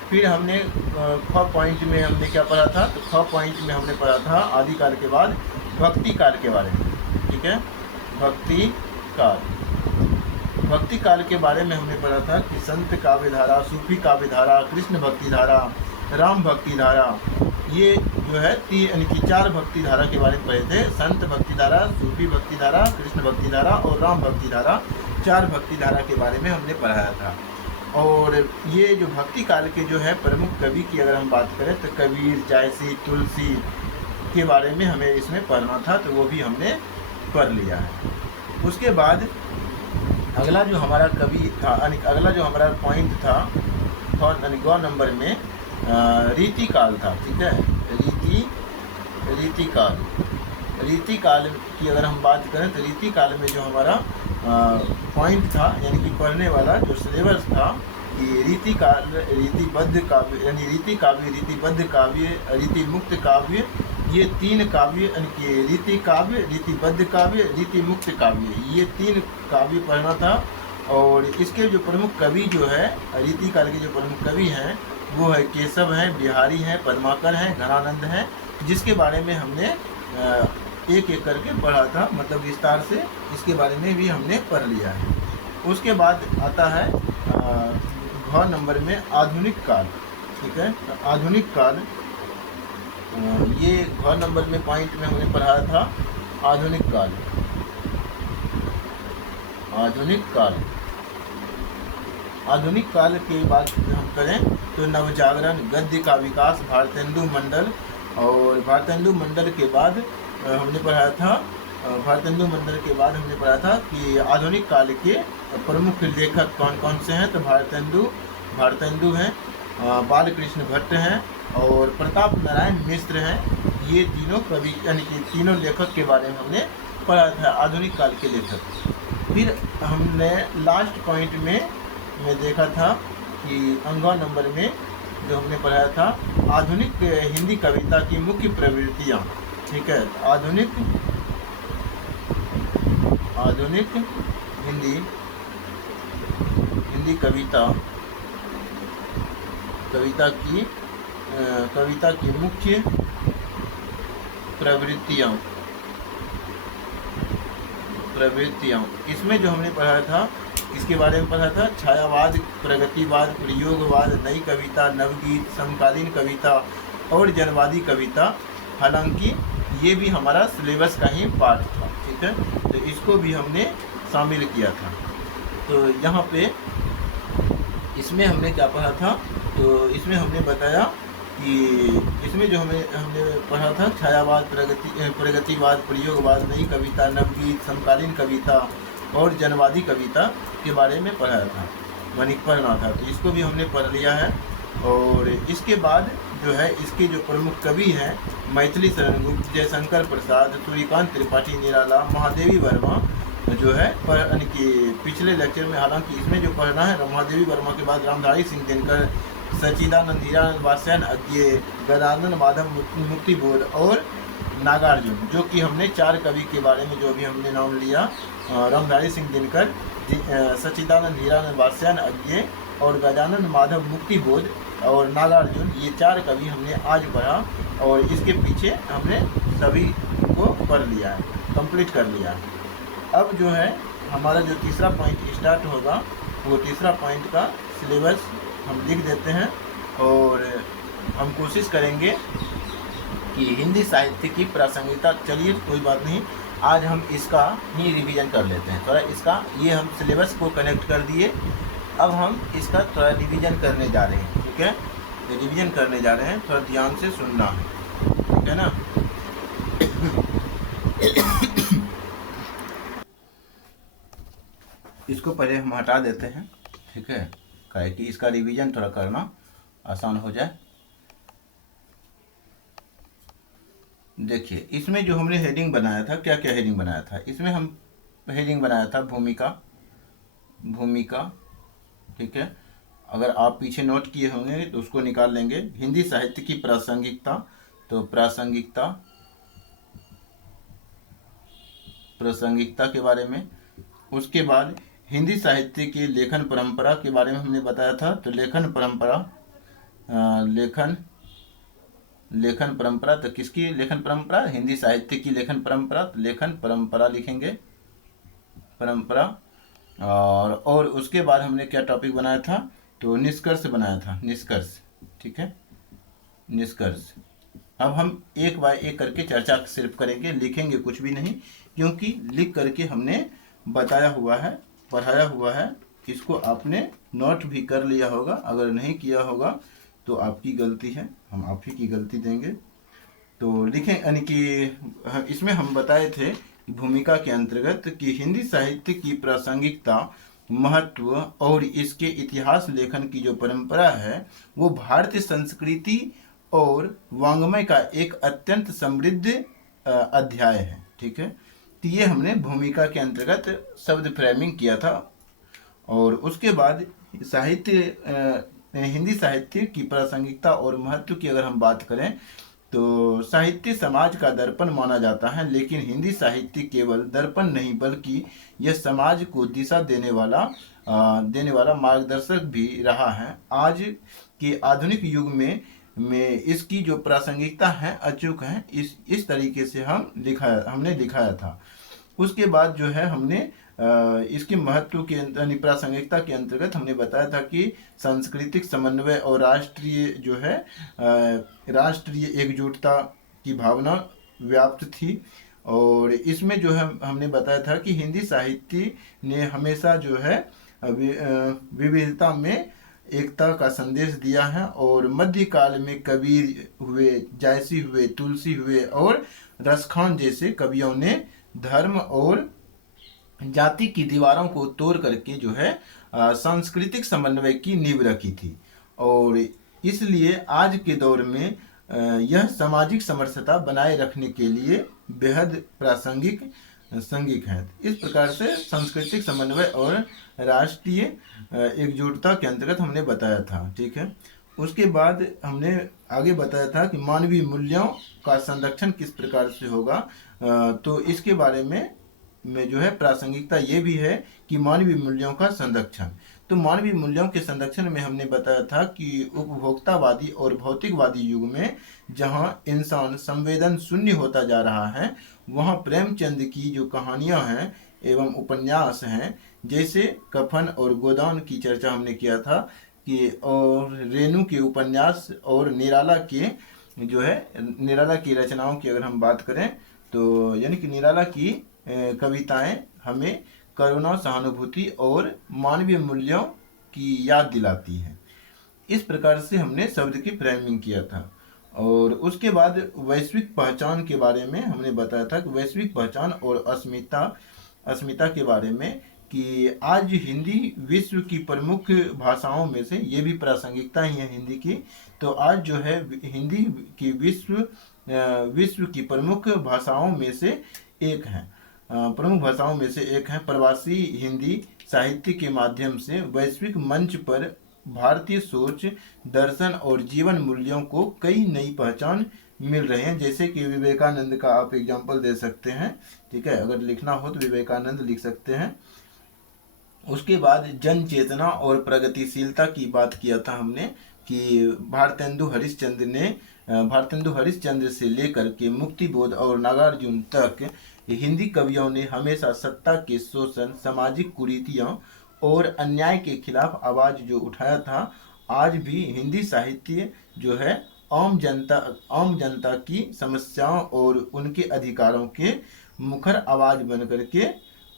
फिर हमने ख पॉइंट में हमने क्या पढ़ा था, तो ख पॉइंट में हमने पढ़ा था आदि काल के बाद भक्ति काल के बारे में, ठीक है। भक्ति काल के बारे में हमने पढ़ा था कि संत काव्य धारा, सूफी काव्य धारा, कृष्ण भक्ति धारा, राम भक्ति धारा, ये जो है यानी कि 4 भक्ति धारा के बारे में पढ़े थे। संत भक्ति धारा, सूफी भक्ति धारा, कृष्ण भक्ति धारा और राम भक्ति धारा, 4 भक्ति धारा के बारे में हमने पढ़ाया था। और ये जो भक्ति काल के जो है प्रमुख कवि की अगर हम बात करें तो कबीर, जायसी, तुलसी के बारे में हमें इसमें पढ़ना था, तो वो भी हमने पढ़ लिया है। उसके बाद अगला जो हमारा कवि था, अगला जो हमारा पॉइंट था ग नंबर में रीति काल था, ठीक है। रीति काल की अगर हम बात करें तो रीति काल में जो हमारा पॉइंट था यानी कि पढ़ने वाला जो सिलेबस था कि रीति काल, रीतिबद्ध काव्य यानी रीति काव्य, रीतिबद्ध काव्य, रीति मुक्त काव्य, ये 3 काव्य यानी कि रीति काव्य, रीतिबद्ध काव्य, रीति मुक्त काव्य, ये 3 काव्य पढ़ना था। और इसके जो प्रमुख कवि जो है रीति काल के जो प्रमुख कवि हैं वो है केशव हैं, बिहारी हैं, पद्माकर हैं, घनानंद हैं, जिसके बारे में हमने एक एक करके पढ़ा था, मतलब विस्तार से इसके बारे में भी हमने पढ़ लिया है। उसके बाद आता है घ नंबर में आधुनिक काल, ठीक है। आधुनिक काल, ये घ नंबर में पॉइंट में हमने पढ़ाया था आधुनिक काल। आधुनिक काल की बात हम करें तो नवजागरण, गद्य का विकास, भारतेंदु मंडल, और भारतेंदु मंडल के बाद हमने पढ़ाया था कि आधुनिक काल के प्रमुख लेखक कौन कौन से हैं, तो भारतेंदु हैं, बालकृष्ण भट्ट हैं और प्रताप नारायण मिश्र हैं। ये तीनों कवि यानी कि तीनों लेखक के बारे में हमने पढ़ा था, आधुनिक काल के लेखक। फिर हमने लास्ट पॉइंट में देखा था कि अंगा नंबर में जो हमने पढ़ाया था आधुनिक हिंदी कविता की मुख्य प्रवृत्तियाँ, ठीक है। आधुनिक हिंदी कविता की मुख्य प्रवृत्तियाँ, इसमें जो हमने पढ़ा था इसके बारे में पढ़ा था छायावाद, प्रगतिवाद, प्रयोगवाद, नई कविता, नवगीत, समकालीन कविता और जनवादी कविता। हालांकि ये भी हमारा सिलेबस का ही पार्ट था, ठीक है, तो इसको भी हमने शामिल किया था। तो यहाँ पे इसमें हमने क्या पढ़ा था, तो इसमें हमने बताया कि इसमें जो हमने पढ़ा था छायावाद, प्रगतिवाद, प्रयोगवाद, नई कविता, नवगीत, समकालीन कविता और जनवादी कविता के बारे में पढ़ाया था, पढ़ना था, तो इसको भी हमने पढ़ लिया है। और इसके बाद जो है इसके जो प्रमुख कवि हैं मैथिली शरण गुप्त, जयशंकर प्रसाद, सूर्यकांत त्रिपाठी निराला, महादेवी वर्मा जो है यानी कि पिछले लेक्चर में, हालांकि इसमें जो पढ़ना है महादेवी वर्मा के बाद रामधारी सिंह दिनकर, सच्चिदानंद हीरानंद वात्स्यायन अज्ञे, गदानंद माधव मुक्तिबोध और नागार्जुन, जो कि हमने 4 कवि के बारे में जो भी हमने नाम लिया, रामधारी सिंह दिनकर, सच्चिदानंद हीरानंद वात्स्यायन अज्ञे और गजानंद माधव मुक्तिबोध और नागार्जुन, ये 4 कवि हमने आज पढ़ा और इसके पीछे हमने सभी को पढ़ लिया है, कंप्लीट कर लिया है। अब जो है हमारा जो तीसरा पॉइंट स्टार्ट होगा, वो तीसरा पॉइंट का सिलेबस हम लिख देते हैं और हम कोशिश करेंगे कि हिंदी साहित्य की प्रासंगिकता, चलिए कोई बात नहीं, आज हम इसका ही रिवीजन कर लेते हैं। थोड़ा इसका ये हम सिलेबस को कनेक्ट कर दिए अब हम इसका थोड़ा रिवीजन करने जा रहे हैं, ठीक है। रिवीजन करने जा रहे हैं, थोड़ा ध्यान से सुनना है, ठीक है ना। इसको पहले हम हटा देते हैं, ठीक है, कि इसका रिवीजन थोड़ा करना आसान हो जाए। देखिए, इसमें जो हमने हेडिंग बनाया था, क्या क्या हेडिंग बनाया था, इसमें हम हेडिंग बनाया था भूमिका, भूमिका, ठीक है। अगर आप पीछे नोट किए होंगे तो उसको निकाल लेंगे। हिंदी साहित्य की प्रासंगिकता, तो प्रासंगिकता, प्रासंगिकता के बारे में। उसके बाद हिंदी साहित्य की लेखन परंपरा के बारे में हमने बताया था, तो लेखन परंपरा, लेखन परंपरा, तो किसकी लेखन परंपरा, हिंदी साहित्य की लेखन परंपरा, तो लेखन परंपरा लिखेंगे, परंपरा। और उसके बाद हमने क्या टॉपिक बनाया था, तो निष्कर्ष बनाया था, निष्कर्ष, ठीक है, निष्कर्ष। अब हम एक बाय एक करके चर्चा सिर्फ करेंगे, लिखेंगे कुछ भी नहीं, क्योंकि लिख करके हमने बताया हुआ है, पढ़ाया हुआ है। इसको आपने नोट भी कर लिया होगा, अगर नहीं किया होगा तो आपकी गलती है, हम आप ही की गलती देंगे। तो लिखें, यानी कि इसमें हम बताए थे भूमिका के अंतर्गत कि हिंदी साहित्य की प्रासंगिकता, महत्व और इसके इतिहास लेखन की जो परंपरा है वो भारतीय संस्कृति और वाङ्मय का एक अत्यंत समृद्ध अध्याय है, ठीक है। तो ये हमने भूमिका के अंतर्गत शब्द फ्रेमिंग किया था। और उसके बाद साहित्य, हिंदी साहित्य की प्रासंगिकता और महत्व की अगर हम बात करें तो साहित्य समाज का दर्पण माना जाता है, लेकिन हिंदी साहित्य केवल दर्पण नहीं बल्कि यह समाज को दिशा देने वाला मार्गदर्शक भी रहा है। आज के आधुनिक युग में इसकी जो प्रासंगिकता है अचूक है, इस तरीके से हमने दिखाया था। उसके बाद जो है हमने इसके महत्व के प्रासंगिकता के अंतर्गत हमने बताया था कि सांस्कृतिक समन्वय और राष्ट्रीय जो है राष्ट्रीय एकजुटता की भावना व्याप्त थी। और इसमें जो है हमने बताया था कि हिंदी साहित्य ने हमेशा जो है विविधता में एकता का संदेश दिया है। और मध्यकाल में कबीर हुए, जायसी हुए, तुलसी हुए और रसखान जैसे कवियों ने धर्म और जाति की दीवारों को तोड़ करके जो है सांस्कृतिक समन्वय की नींव रखी थी। और इसलिए आज के दौर में यह सामाजिक समरसता बनाए रखने के लिए बेहद प्रासंगिक है। इस प्रकार से सांस्कृतिक समन्वय और राष्ट्रीय एकजुटता के अंतर्गत हमने बताया था, ठीक है। उसके बाद हमने आगे बताया था कि मानवीय मूल्यों का संरक्षण किस प्रकार से होगा। तो इसके बारे में जो है प्रासंगिकता ये भी है कि मानवीय मूल्यों का संरक्षण। तो मानवीय मूल्यों के संरक्षण में हमने बताया था कि उपभोक्तावादी और भौतिकवादी युग में जहां इंसान संवेदन शून्य होता जा रहा है, वहां प्रेमचंद की जो कहानियां हैं एवं उपन्यास हैं, जैसे कफन और गोदान की चर्चा हमने किया था कि, और रेणु के उपन्यास और निराला के जो है निराला की रचनाओं की अगर हम बात करें तो यानी कि निराला की कविताएं हमें करुणा, सहानुभूति और मानवीय मूल्यों की याद दिलाती हैं। इस प्रकार से हमने शब्द की फ्रेमिंग किया था। और उसके बाद वैश्विक पहचान के बारे में हमने बताया था कि वैश्विक पहचान और अस्मिता के बारे में कि आज हिंदी विश्व की प्रमुख भाषाओं में से, ये भी प्रासंगिकता ही है हिंदी की, तो आज जो है हिंदी की विश्व की प्रमुख भाषाओं में से एक है, प्रमुख भाषाओं में से एक है। प्रवासी हिंदी साहित्य के माध्यम से वैश्विक मंच पर भारतीय सोच, दर्शन और जीवन मूल्यों को कई नई पहचान मिल रहे हैं। जैसे कि विवेकानंद का आप एग्जाम्पल दे सकते हैं, ठीक है, अगर लिखना हो तो विवेकानंद लिख सकते हैं। उसके बाद जन चेतना और प्रगतिशीलता की बात किया था हमने कि भारतेंदु हरिश्चंद्र से लेकर के मुक्तिबोध और नागार्जुन तक हिंदी कवियों ने हमेशा सत्ता के शोषण, सामाजिक कुरीतियों और अन्याय के खिलाफ आवाज जो उठाया था। आज भी हिंदी साहित्य जो है आम जनता की समस्याओं और उनके अधिकारों के मुखर आवाज बन करके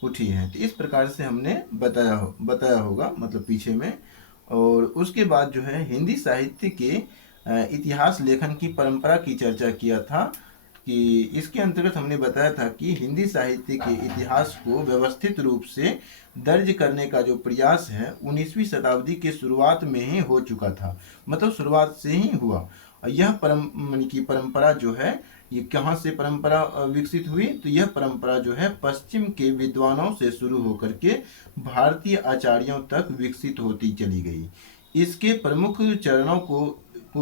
उठी हैं। तो इस प्रकार से हमने बताया होगा मतलब पीछे में। और उसके बाद जो है हिंदी साहित्य के इतिहास लेखन की परंपरा की चर्चा किया था कि इसके अंतर्गत हमने बताया था कि हिंदी साहित्य के इतिहास को व्यवस्थित रूप से दर्ज करने का जो प्रयास है 19वीं शताब्दी के शुरुआत में ही हो चुका था, मतलब शुरुआत से ही हुआ। यह परंपरा जो है ये कहाँ से परंपरा विकसित हुई, तो यह परंपरा जो है पश्चिम के विद्वानों से शुरू होकर के भारतीय आचार्यों तक विकसित होती चली गई। इसके प्रमुख चरणों को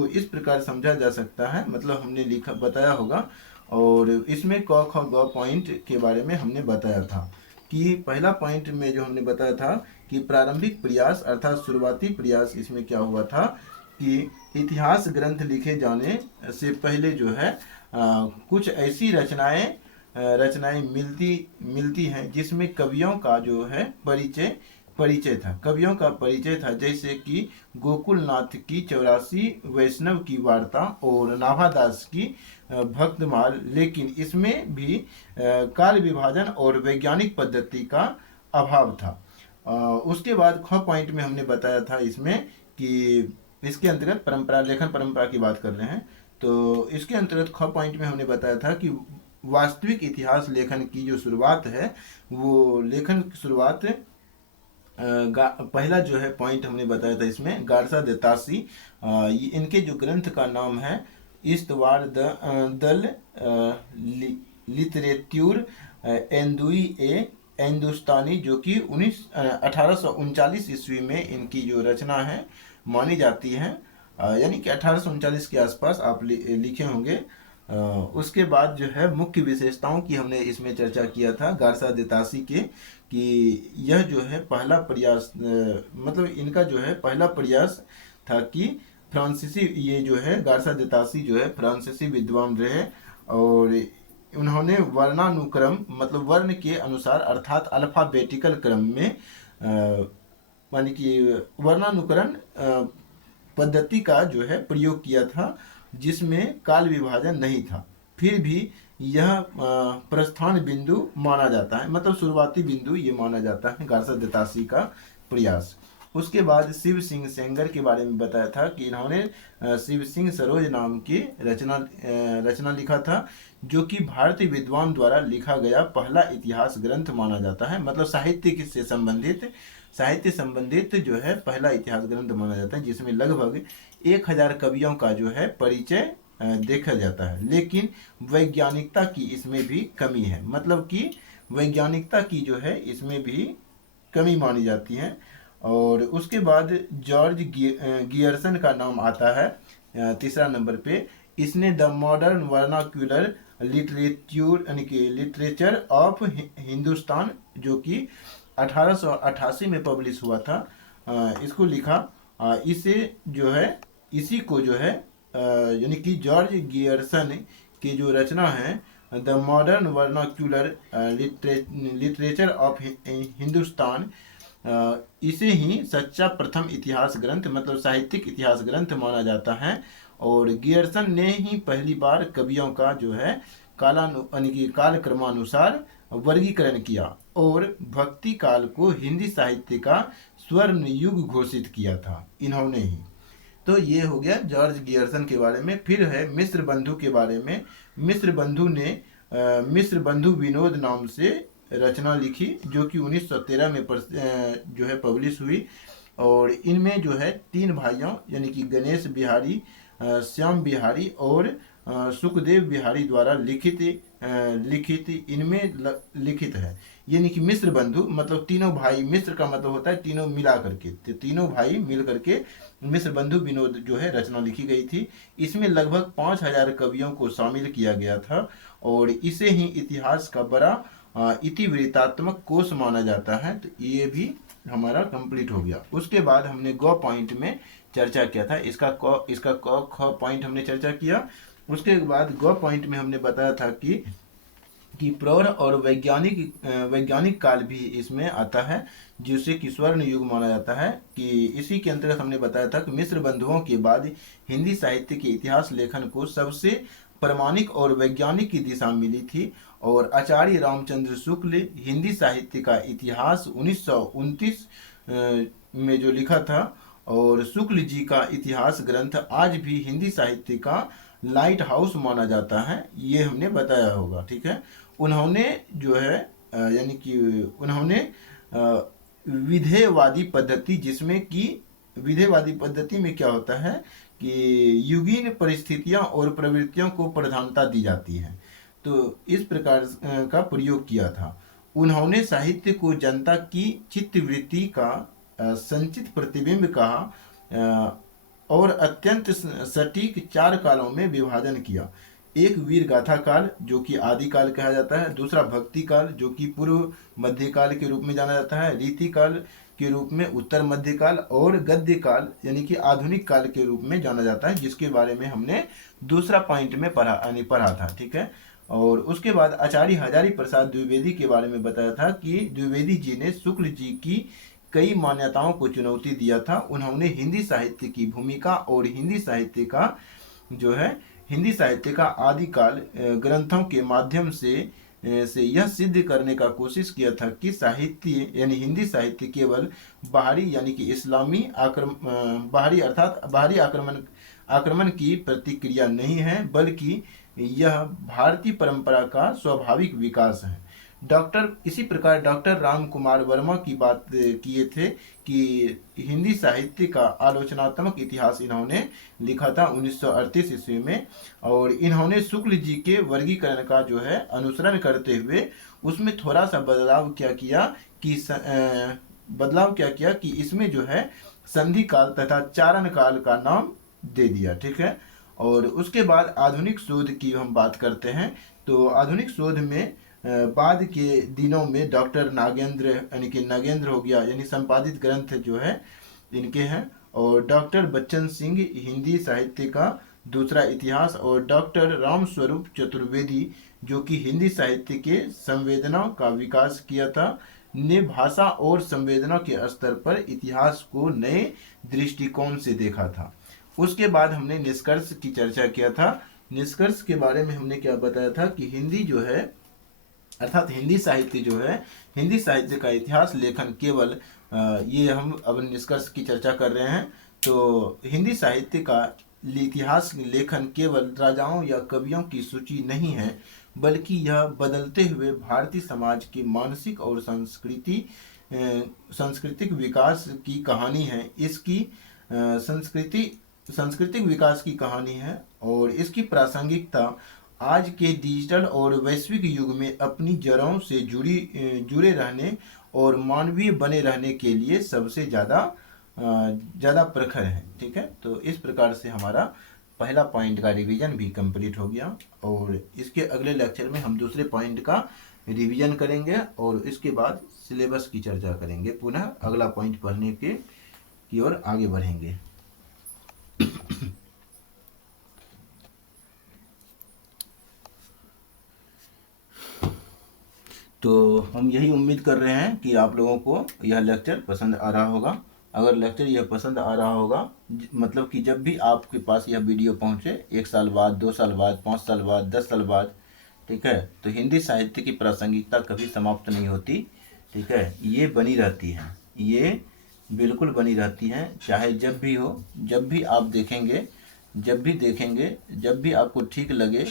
इस प्रकार समझा जा सकता है, मतलब हमने लिखा बताया होगा। और इसमें क ख ग पॉइंट के बारे में हमने बताया था कि पहला पॉइंट में जो हमने बताया था कि प्रारंभिक प्रयास अर्थात शुरुआती प्रयास इसमें क्या हुआ था कि इतिहास ग्रंथ लिखे जाने से पहले जो है कुछ ऐसी रचनाएं मिलती हैं जिसमें कवियों का जो है परिचय था, कवियों का परिचय था, जैसे कि गोकुलनाथ की 84 वैष्णव की वार्ता और नाभादास की भक्तमाल। लेकिन इसमें भी काल विभाजन और वैज्ञानिक पद्धति का अभाव था। उसके बाद ख पॉइंट में हमने बताया था इसमें कि इसके अंतर्गत परंपरा लेखन परंपरा की बात कर रहे हैं, तो इसके अंतर्गत ख पॉइंट में हमने बताया था कि वास्तविक इतिहास लेखन की जो शुरुआत है वो लेखन की शुरुआत पहला जो है पॉइंट हमने बताया था इसमें गारसा दे तासी, इनके जो ग्रंथ का नाम है इस्तवार दल लिटरेट्यूर एंदुई ए हिंदुस्तानी, जो कि 1839 ईस्वी में इनकी जो रचना है मानी जाती है, यानी कि 1839 के आसपास आप लिखे होंगे। उसके बाद जो है मुख्य विशेषताओं की हमने इसमें चर्चा किया था गारसा दे तासी के, कि यह जो है पहला प्रयास मतलब इनका जो है पहला प्रयास था कि फ्रांसीसी, ये जो है गारसा दे तासी जो है फ्रांसीसी विद्वान रहे और उन्होंने वर्णानुक्रम मतलब वर्ण के अनुसार अर्थात अल्फाबेटिकल क्रम में मानी कि वर्णानुकरण पद्धति का जो है प्रयोग किया था जिसमें काल विभाजन नहीं था। फिर भी यह प्रस्थान बिंदु माना जाता है, मतलब शुरुआती बिंदु ये माना जाता है गारसा दे तासी का प्रयास। उसके बाद शिव सिंह सेंगर के बारे में बताया था कि इन्होंने शिव सिंह सरोज नाम की रचना लिखा था, जो कि भारतीय विद्वान द्वारा लिखा गया पहला इतिहास ग्रंथ माना जाता है, मतलब साहित्य संबंधित जो है पहला इतिहास ग्रंथ माना जाता है, जिसमें लगभग 1000 कवियों का जो है परिचय देखा जाता है। लेकिन वैज्ञानिकता की इसमें भी कमी है, मतलब कि वैज्ञानिकता की जो है इसमें भी कमी मानी जाती है। और उसके बाद जॉर्ज गियर्सन का नाम आता है तीसरा नंबर पे। इसने the modern vernacular literature of Hindustan, जो कि 1888 में पब्लिश हुआ था, इसको लिखा। इसे जो है इसी को जो है यानी कि जॉर्ज गियर्सन की जो रचना है the modern vernacular literature of Hindustan, इसे ही सच्चा प्रथम इतिहास ग्रंथ मतलब साहित्यिक इतिहास ग्रंथ माना जाता है। और गियर्सन ने ही पहली बार कवियों का जो है कालक्रमानुसार वर्गीकरण किया और भक्ति काल को हिंदी साहित्य का स्वर्ण युग घोषित किया था इन्होंने ही। तो ये हो गया जॉर्ज गियर्सन के बारे में। फिर है मिस्र बंधु के बारे में। मिस्र बंधु ने मिस्र बंधु विनोद नाम से रचना लिखी, जो कि 1913 में जो है पब्लिश हुई। और इनमें जो है 3 भाइयों यानी कि गणेश बिहारी, श्याम बिहारी और सुखदेव बिहारी द्वारा लिखित इनमें लिखित है। यानी कि मिस्र बंधु मतलब तीनों भाई, मिस्र का मतलब होता है तीनों मिला करके, तो तीनों भाई मिल करके मिस्र बंधु विनोद जो है रचना लिखी गई थी। इसमें लगभग 5000 कवियों को शामिल किया गया था और इसे ही इतिहास का बड़ा इतिवृत्तात्मक कोश माना जाता है। तो ये भी हमारा कंप्लीट हो गया। उसके बाद हमने ग पॉइंट में चर्चा किया था, इसका क ख पॉइंट हमने चर्चा किया। उसके बाद ग पॉइंट में हमने बताया था कि प्रौढ़ और वैज्ञानिक काल भी इसमें आता है, जिसे कि स्वर्ण युग माना जाता है। कि इसी के अंतर्गत हमने बताया था कि मिस्र बंधुओं के बाद हिंदी साहित्य के इतिहास लेखन को सबसे प्रामाणिक और वैज्ञानिक की दिशा मिली थी और आचार्य रामचंद्र शुक्ल हिंदी साहित्य का इतिहास 1929 में जो लिखा था, और शुक्ल जी का इतिहास ग्रंथ आज भी हिंदी साहित्य का लाइट हाउस माना जाता है, ये हमने बताया होगा। ठीक है, उन्होंने जो है यानी कि उन्होंने विधेयवादी पद्धति, जिसमें कि विधेयवादी पद्धति में क्या होता है कि युगीन परिस्थितियां और प्रवृत्तियों को प्रधानता दी जाती है, तो इस प्रकार का प्रयोग किया था। उन्होंने साहित्य को जनता की चित्तवृत्ति का संचित प्रतिबिंब कहा और अत्यंत सटीक 4 कालों में विभाजन किया। एक वीर गाथा काल जो कि आदि काल कहा जाता है, दूसरा भक्ति काल जो कि पूर्व मध्यकाल के रूप में जाना जाता है, रीति काल के रूप में उत्तर मध्यकाल, और गद्य काल यानी कि आधुनिक काल के रूप में जाना जाता है, जिसके बारे में हमने दूसरा पॉइंट में पढ़ा था। ठीक है, और उसके बाद आचार्य हजारी प्रसाद द्विवेदी के बारे में बताया था कि द्विवेदी जी ने शुक्ल जी की कई मान्यताओं को चुनौती दिया था। उन्होंने हिंदी साहित्य की भूमिका और हिंदी साहित्य का आदिकाल ग्रंथों के माध्यम से यह सिद्ध करने का कोशिश किया था कि साहित्य यानी हिंदी साहित्य केवल बाहरी यानी कि इस्लामी बाहरी आक्रमण की प्रतिक्रिया नहीं है, बल्कि यह भारतीय परंपरा का स्वाभाविक विकास है। इसी प्रकार डॉक्टर राम कुमार वर्मा की बात किए थे कि हिंदी साहित्य का आलोचनात्मक इतिहास इन्होंने लिखा था 1938 ईस्वी में, और इन्होंने शुक्ल जी के वर्गीकरण का जो है अनुसरण करते हुए उसमें थोड़ा सा बदलाव क्या किया कि इसमें जो है संधि काल तथा चारण काल का नाम दे दिया। ठीक है, और उसके बाद आधुनिक शोध की हम बात करते हैं, तो आधुनिक शोध में बाद के दिनों में डॉक्टर नागेंद्र यानी कि नगेंद्र हो गया, यानी संपादित ग्रंथ जो है इनके हैं, और डॉक्टर बच्चन सिंह हिंदी साहित्य का दूसरा इतिहास, और डॉक्टर रामस्वरूप चतुर्वेदी जो कि हिंदी साहित्य के संवेदना का विकास किया था, ने भाषा और संवेदना के स्तर पर इतिहास को नए दृष्टिकोण से देखा था। उसके बाद हमने निष्कर्ष की चर्चा किया था। निष्कर्ष के बारे में हमने क्या बताया था कि हिंदी जो है अर्थात हिंदी साहित्य का इतिहास लेखन केवल ये हम अब निष्कर्ष की चर्चा कर रहे हैं, तो हिंदी साहित्य का इतिहास लेखन केवल राजाओं या कवियों की सूची नहीं है, बल्कि यह बदलते हुए भारतीय समाज की मानसिक और सांस्कृतिक विकास की कहानी है। इसकी सांस्कृतिक विकास की कहानी है, और इसकी प्रासंगिकता आज के डिजिटल और वैश्विक युग में अपनी जड़ों से जुड़े रहने और मानवीय बने रहने के लिए सबसे ज़्यादा प्रखर है। ठीक है, तो इस प्रकार से हमारा पहला पॉइंट का रिवीजन भी कंप्लीट हो गया, और इसके अगले लेक्चर में हम दूसरे पॉइंट का रिवीजन करेंगे और इसके बाद सिलेबस की चर्चा करेंगे। पुनः अगला पॉइंट पढ़ने की ओर आगे बढ़ेंगे। तो हम यही उम्मीद कर रहे हैं कि आप लोगों को यह लेक्चर पसंद आ रहा होगा। अगर लेक्चर यह पसंद आ रहा होगा, मतलब कि जब भी आपके पास यह वीडियो पहुंचे 1 साल बाद, 2 साल बाद, 5 साल बाद, 10 साल बाद, ठीक है, तो हिंदी साहित्य की प्रासंगिकता कभी समाप्त नहीं होती। ठीक है, ये बनी रहती है, ये बिल्कुल बनी रहती है, चाहे जब भी हो, जब भी आप देखेंगे, जब भी आपको ठीक लगे,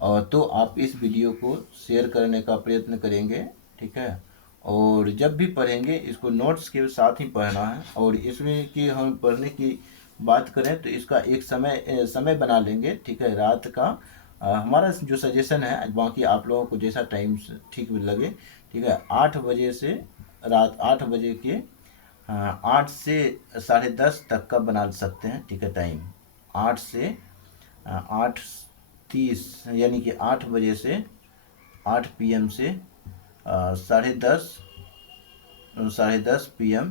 और तो आप इस वीडियो को शेयर करने का प्रयत्न करेंगे। ठीक है, और जब भी पढ़ेंगे इसको नोट्स के साथ ही पढ़ना है, और इसमें कि हम पढ़ने की बात करें तो इसका एक समय बना लेंगे। ठीक है, रात का हमारा जो सजेशन है, बाकी आप लोगों को जैसा टाइम ठीक लगे, ठीक है, 8 बजे से रात 8 बजे के 8 से 10:30 तक का बना सकते हैं। ठीक है, टाइम 8 से 8:30 यानी कि 8 बजे से 8 PM से 10:30 PM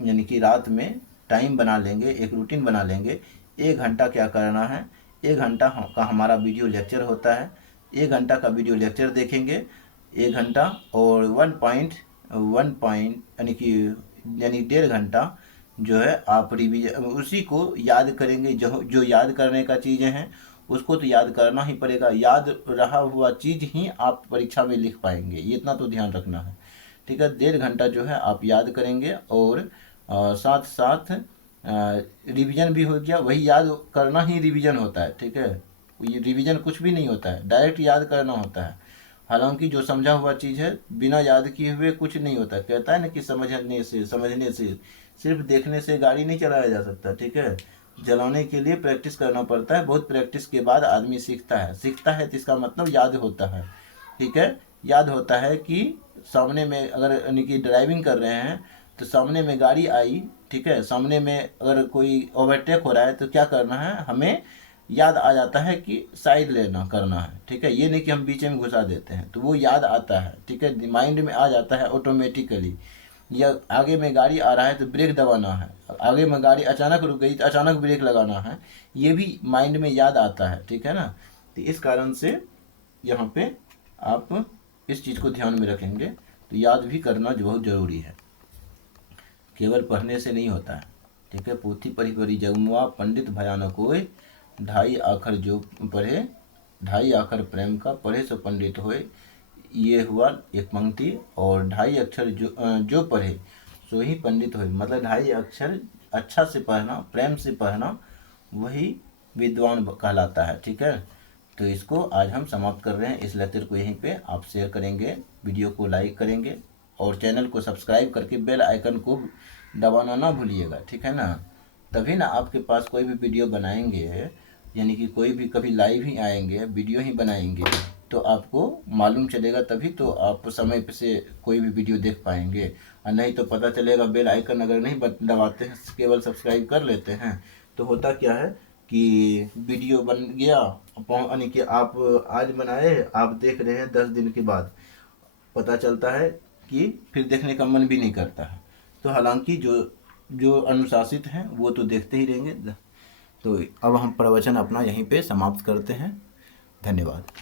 यानी कि रात में टाइम बना लेंगे, एक रूटीन बना लेंगे। 1 घंटा क्या करना है, 1 घंटा का हमारा वीडियो लेक्चर होता है, 1 घंटा का वीडियो लेक्चर देखेंगे 1 घंटा, और 1 पॉइंट यानी 1.5 घंटा जो है आप रिवीजन उसी को याद करेंगे। जो याद करने का चीज़ें हैं उसको तो याद करना ही पड़ेगा। याद रहा हुआ चीज़ ही आप परीक्षा में लिख पाएंगे, ये इतना तो ध्यान रखना है। ठीक है, 1.5 घंटा जो है आप याद करेंगे और साथ साथ रिवीजन भी हो गया। वही याद करना ही रिवीजन होता है। ठीक है, ये रिवीजन कुछ भी नहीं होता है, डायरेक्ट याद करना होता है। हालांकि जो समझा हुआ चीज़ है बिना याद किए हुए कुछ नहीं होता। कहता है ना कि समझने से सिर्फ देखने से गाड़ी नहीं चलाया जा सकता। ठीक है, चलाने के लिए प्रैक्टिस करना पड़ता है। बहुत प्रैक्टिस के बाद आदमी सीखता है तो इसका मतलब याद होता है। ठीक है, याद होता है कि सामने में अगर यानी कि ड्राइविंग कर रहे हैं तो सामने में गाड़ी आई, ठीक है, सामने में अगर कोई ओवरटेक हो रहा है तो क्या करना है, हमें याद आ जाता है कि साइड लेना करना है। ठीक है, ये नहीं कि हम बीच में घुसा देते हैं, तो वो याद आता है। ठीक है, माइंड में आ जाता है ऑटोमेटिकली। या आगे में गाड़ी आ रहा है तो ब्रेक दबाना है, आगे में गाड़ी अचानक रुक गई तो अचानक ब्रेक लगाना है, ये भी माइंड में याद आता है। ठीक है ना, तो इस कारण से यहाँ पे आप इस चीज़ को ध्यान में रखेंगे तो याद भी करना जो बहुत ज़रूरी है, केवल पढ़ने से नहीं होता है। ठीक है, पोथी पढ़ी पढ़ी जगमुआ पंडित भयानक होए, 2.5 आखर जो पढ़े 2.5 आखर प्रेम का, पढ़े सो पंडित होए, ये हुआ एक पंक्ति। और 2.5 अक्षर जो पढ़े सो ही पंडित होए, मतलब 2.5 अक्षर अच्छा से पढ़ना, प्रेम से पढ़ना, वही विद्वान कहलाता है। ठीक है, तो इसको आज हम समाप्त कर रहे हैं। इस लेक्चर को यहीं पे आप शेयर करेंगे, वीडियो को लाइक करेंगे और चैनल को सब्सक्राइब करके बेल आइकन को दबाना ना भूलिएगा। ठीक है ना, तभी ना आपके पास कोई भी वीडियो बनाएंगे, यानी कि कोई भी कभी लाइव ही आएंगे, वीडियो ही बनाएंगे, तो आपको मालूम चलेगा, तभी तो आप समय से कोई भी वीडियो देख पाएंगे। और नहीं तो पता चलेगा बेल आइकन अगर नहीं दबाते हैं, केवल सब्सक्राइब कर लेते हैं, तो होता क्या है कि वीडियो बन गया, यानी कि आप आज बनाए, आप देख रहे हैं 10 दिन के बाद पता चलता है कि फिर देखने का मन भी नहीं करता है। तो हालांकि जो जो अनुशासित हैं वो तो देखते ही रहेंगे। तो अब हम प्रवचन अपना यहीं पे समाप्त करते हैं। धन्यवाद।